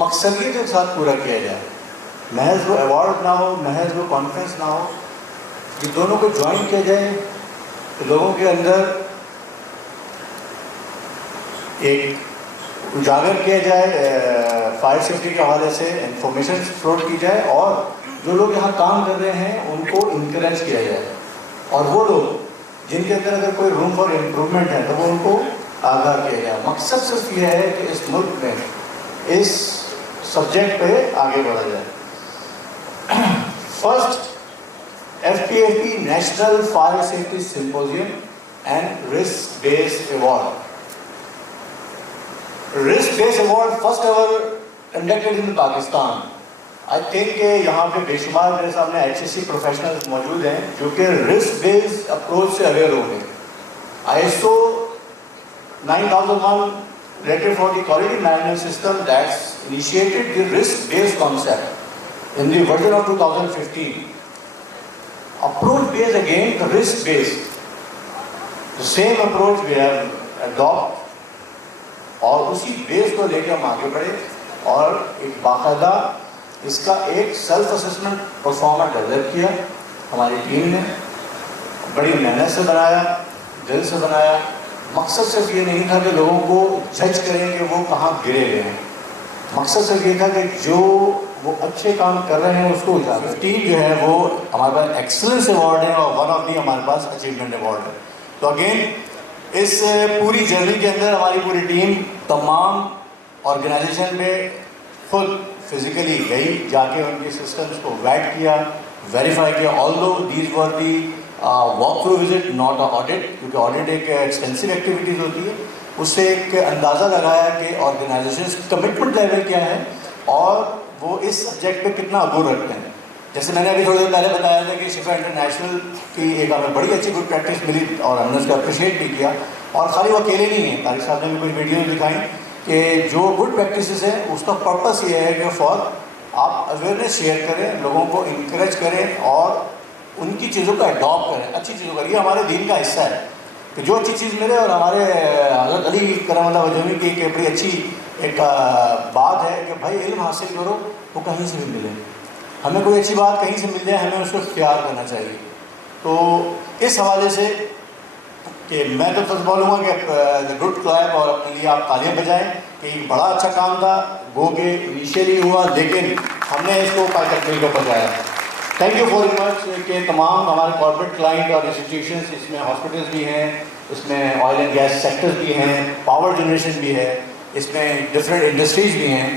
مقصدیت کے ساتھ پورا کیا جائے، محض وہ ایوارڈ نہ ہو، محض وہ کانفرنس نہ ہو، یہ دونوں کو جوائن کیا جائے تو لوگوں کے اندر ایک اجاگر کیا جائے، فائر سیفٹی کے حوالے سے انفارمیشن فلوٹ کی جائے، اور جو لوگ یہاں کام کر رہے ہیں ان کو انکریج کیا جائے، اور وہ لوگ جن کے اندر اگر کوئی روم فار امپرومنٹ ہے تو وہ ان کو آگاہ کیا جائے. مقصد صرف یہ ہے کہ اس ملک میں اس سبجیکٹ پہ آگے بڑھا جائے. First FPAP national fire safety symposium and risk base award. Risk base award first ever conducted in Pakistan. I think کہ یہاں پہ بے شمار میرے سامنے HSC پروفیشنلز موجود ہیں جو کہ رسک بیس اپروچ سے اویئر ہوں گے. ISO 9001 rated for the quality management system that's initiated the risk-based concept in the version of 2015. Approach based again, the risk-based. The same approach we have adopted, اور اسی بیس کو لے کے ہم آگے بڑھے اور ایک باقاعدہ اس کا ایک سیلف اسسمنٹ پرفارمر ڈیولپ کیا. ہماری ٹیم نے بڑی محنت سے بنایا، دل سے بنایا. مقصد صرف یہ نہیں تھا کہ لوگوں کو جج کریں کہ وہ کہاں گرے ہوئے ہیں، مقصد صرف یہ تھا کہ جو وہ اچھے کام کر رہے ہیں اس کو اجازت. ٹیم جو ہے وہ ہمارے پاس ایکسلنس ایوارڈ ہے اور ون آف دی ہمارے پاس اچیومنٹ ایوارڈ ہے. تو اگین اس پوری جرنی کے اندر ہماری پوری ٹیم تمام آرگنائزیشن پہ خود فزیکلی گئی، جا کے ان کے سسٹمس کو ویٹ کیا، ویریفائی کیا. آلدو these were the walk through visit not a audit, کیونکہ آڈٹ ایک ایکسپینسو ایکٹیویٹیز ہوتی ہے. اس سے ایک اندازہ لگایا کہ آرگنائزیشنز کمٹمنٹ لیول کیا ہے اور وہ اس سبجیکٹ پہ کتنا عبور رکھتے ہیں. جیسے میں نے ابھی تھوڑی دیر پہلے بتایا تھا کہ شفا انٹرنیشنل کی ایک ہمیں بڑی اچھی گڈ پریکٹس ملی اور ہم نے اس کو اپریشیٹ بھی کیا. اور خالی وہ اکیلے نہیں ہیں، طارق صاحب نے بھی کچھ ویڈیوز دکھائیں کہ جو گڈ پریکٹسز ہیں اس کا پرپس یہ ہے کہ فار آپ اویئرنیس شیئر کریں، لوگوں کو انکریج کریں اور ان کی چیزوں کو اڈاپٹ کریں، اچھی چیزوں کا. یہ ہمارے دین کا حصہ ہے کہ جو اچھی چیز ملے. اور ہمارے حضرت علی کرم اللہ وجہہ کی ایک بڑی اچھی ایک بات ہے کہ بھائی علم حاصل کرو وہ کہیں سے بھی ملے. ہمیں کوئی اچھی بات کہیں سے مل جائے ہمیں اس کو اختیار کرنا چاہیے. تو اس حوالے سے کہ میں تو فرض بولوں گا کہ گڈ کلائب اور اپنے لیے آپ تالیاں بجائیں کہ ایک بڑا اچھا کام تھا، گو کہ انیشیلی ہوا لیکن ہم نے اس کو پائے تکمیل کو پہنچایا. تھینک یو ویری مچ کہ تمام ہمارے کارپوریٹ کلائنٹ اور انسٹیٹیوشنس، اس میں ہاسپٹلس بھی ہیں، اس میں آئل اینڈ گیس سیکٹرز بھی ہیں، پاور جنریشن بھی ہے، اس میں ڈفرینٹ انڈسٹریز بھی ہیں.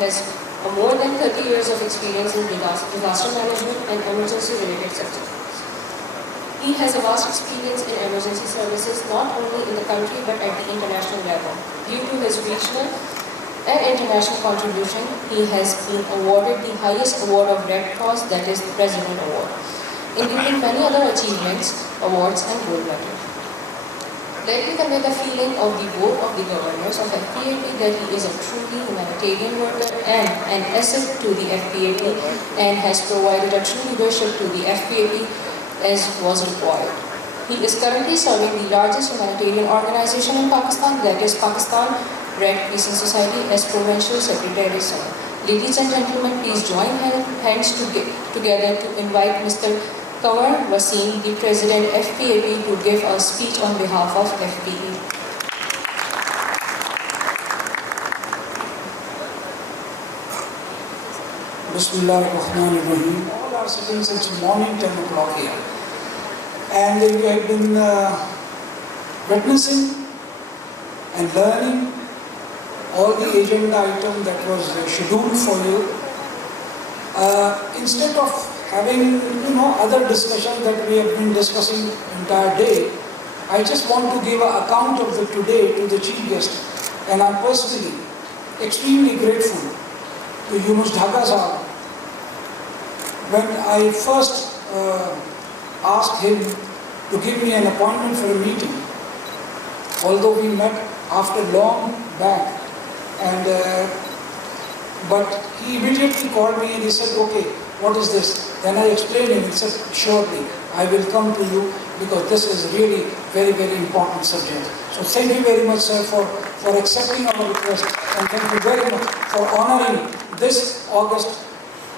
has more than 30 years of experience in disaster management and emergency related subjects. He has a vast experience in emergency services not only in the country but at the international level. Due to his regional and international contribution, he has been awarded the highest award of Red Cross, that is the President Award, including many other achievements, awards and gold medals. Let me convey the feeling of the Board of the Governors of FPAP that he is a truly humanitarian worker and an asset to the FPAP and has provided a true leadership to the FPAP as was required. He is currently serving the largest humanitarian organization in Pakistan, that is Pakistan Red Crescent Society, as Provincial Secretary. Ladies and gentlemen, please join hands together to invite Mr. Kawar Wasim, the President FPAP, to give a speech on behalf of FPAP. Bismillahirrahmanirrahim. All are sitting since morning 10 o'clock here. And we have been witnessing and learning all the agenda item that was scheduled for you. Instead of having other discussion that we have been discussing entire day, I just want to give an account of the today to the chief guest, and I'm personally extremely grateful to Yunus Dhaka sahab. When I first asked him to give me an appointment for a meeting, although we met after long back, and but he immediately called me and he said, okay, what is this? Then I explained him, he said, surely I will come to you because this is really very, very important subject. So thank you very much, sir, for accepting our request, and thank you very much for honoring this August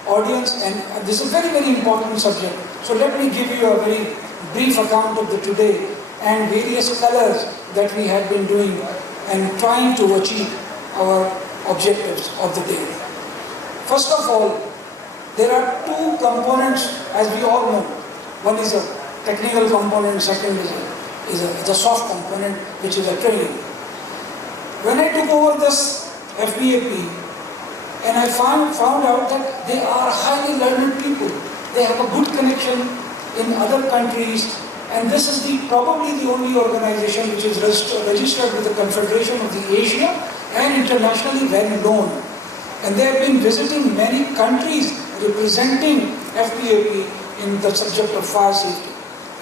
audience, and this is a very, very important subject. So let me give you a very brief account of the today and various colors that we have been doing and trying to achieve our objectives of the day. First of all, there are two components, as we all know. One is a technical component, second is a soft component, which is a training. When I took over this FPAP, and I found out that they are highly learned people. They have a good connection in other countries, and this is probably the only organization which is registered with the Confederation of the Asia and internationally well known. And they have been visiting many countries representing FPAP in the subject of fire safety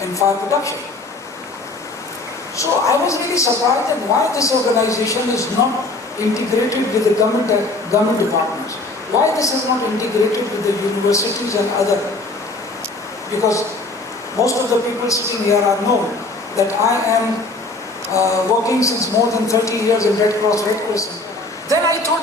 and fire protection. So I was really surprised at why this organization is not integrated with the government departments. Why this is not integrated with the universities and other? Because most of the people sitting here are known that I am working since more than 30 years in Red Cross, Red Crescent. Then I thought,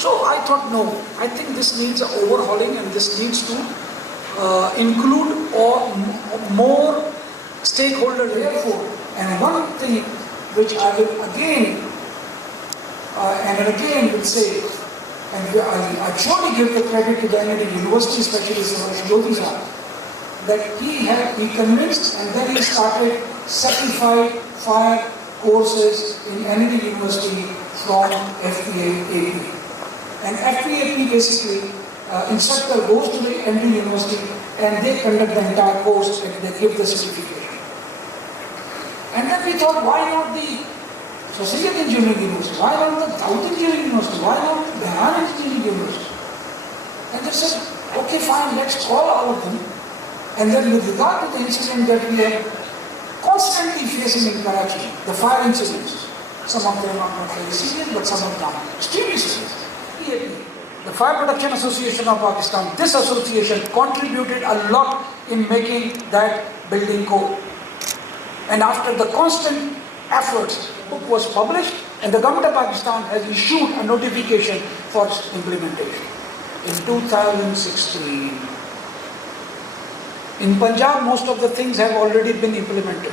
So I thought, no, I think this needs overhauling, and this needs to include more stakeholders. Therefore, and one thing which I will again and again will say, and I surely give the credit to the university specialist, Jyoti sir, that he convinced, and then he started certified fire courses in any university from FPAP. And FPAP basically, instructor goes to the MD university and they conduct the entire course and they give the certification. And then we thought, why not the Society Engineering University? Why not the South Engineering University? Why not the Behan Engineering University? And they said, okay, fine, let's call all of them And then with regard to the incident that we are constantly facing in Karachi, the fire incidents, some of them are not very serious, but some of them are extremely serious. FPAP, the Fire Protection Association of Pakistan, this association contributed a lot in making that building code. And after the constant efforts, the book was published and the government of Pakistan has issued a notification for its implementation. In 2016, in Punjab, most of the things have already been implemented.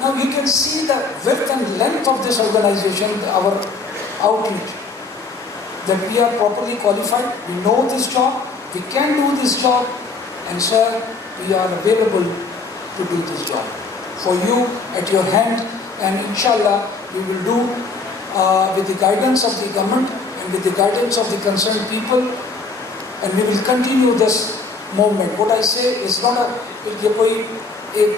now you can see the width and length of this organization, our outreach, that we are properly qualified, we know this job, we can do this job, and sir, we are available to do this job for you at your hand, and inshallah we will do with the guidance of the government and with the guidance of the concerned people, and we will continue this movement. What I say is not a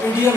PDM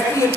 FPAP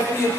FPAP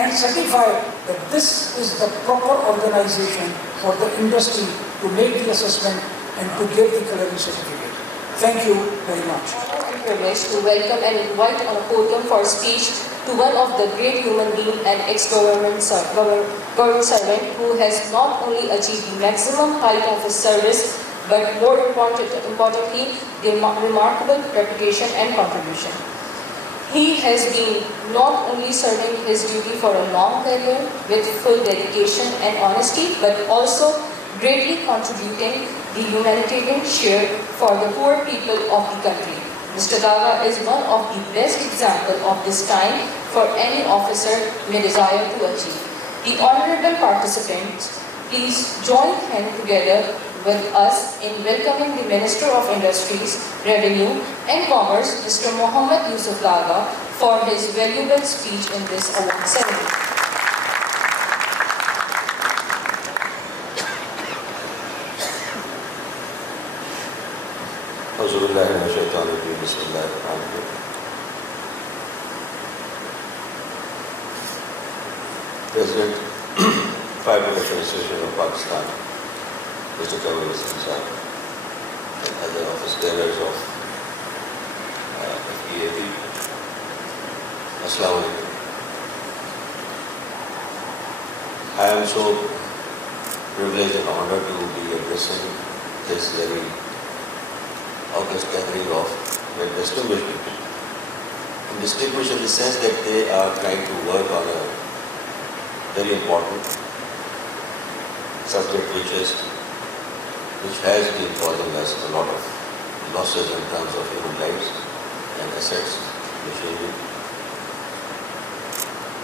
and certify that this is the proper organization for the industry to make the assessment and to give the clearance certificate. Thank you very much. I'm privileged to welcome and invite on a podium for speech to one of the great human being and ex-government servant who has not only achieved the maximum height of his service, but more importantly, the remarkable reputation and contribution. He has been not only serving his duty for a long career with full dedication and honesty, but also greatly contributing the humanitarian share for the poor people of the country. Mr. Daga is one of the best examples of this kind for any officer may desire to achieve. The honorable participants, please join hands together with us in welcoming the Minister of Industries, Revenue and Commerce, Mr. Mohammad Yusuf Daga, for his valuable speech in this award ceremony. President, Fire Protection Association of Pakistan, Mr. Kawal Sahab, and other office bearers of FPAP. Assalamu alaikum. I am so privileged and honored to be addressing this very august gathering of very distinguished people. And distinguished in the sense that they are trying to work on a very important subject which has been causing us a lot of losses in terms of human lives and assets, machinery,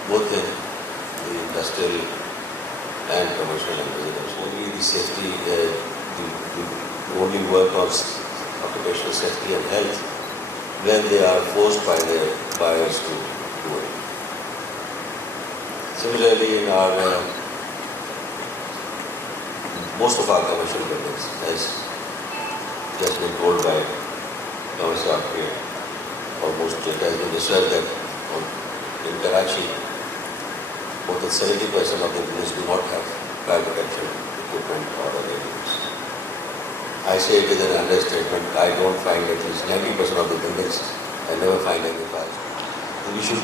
both in the industrial and commercial and residential. Only the safety, we only work on occupational safety and health when they are forced by their buyers to do it. Similarly, in our most of our commercial buildings, as just been told by Governor here. Almost it has been researched that in Karachi, more than 70% of the buildings do not have fire protection equipment or other elements. I say it is an understatement. I don't find at least 90% of the buildings, I never find any fire. So we should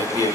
FPAP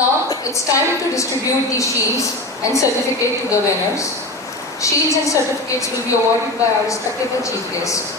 Now it's time to distribute the shields and certificate to the winners. Shields and certificates will be awarded by our respectable chief guest.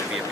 FPAP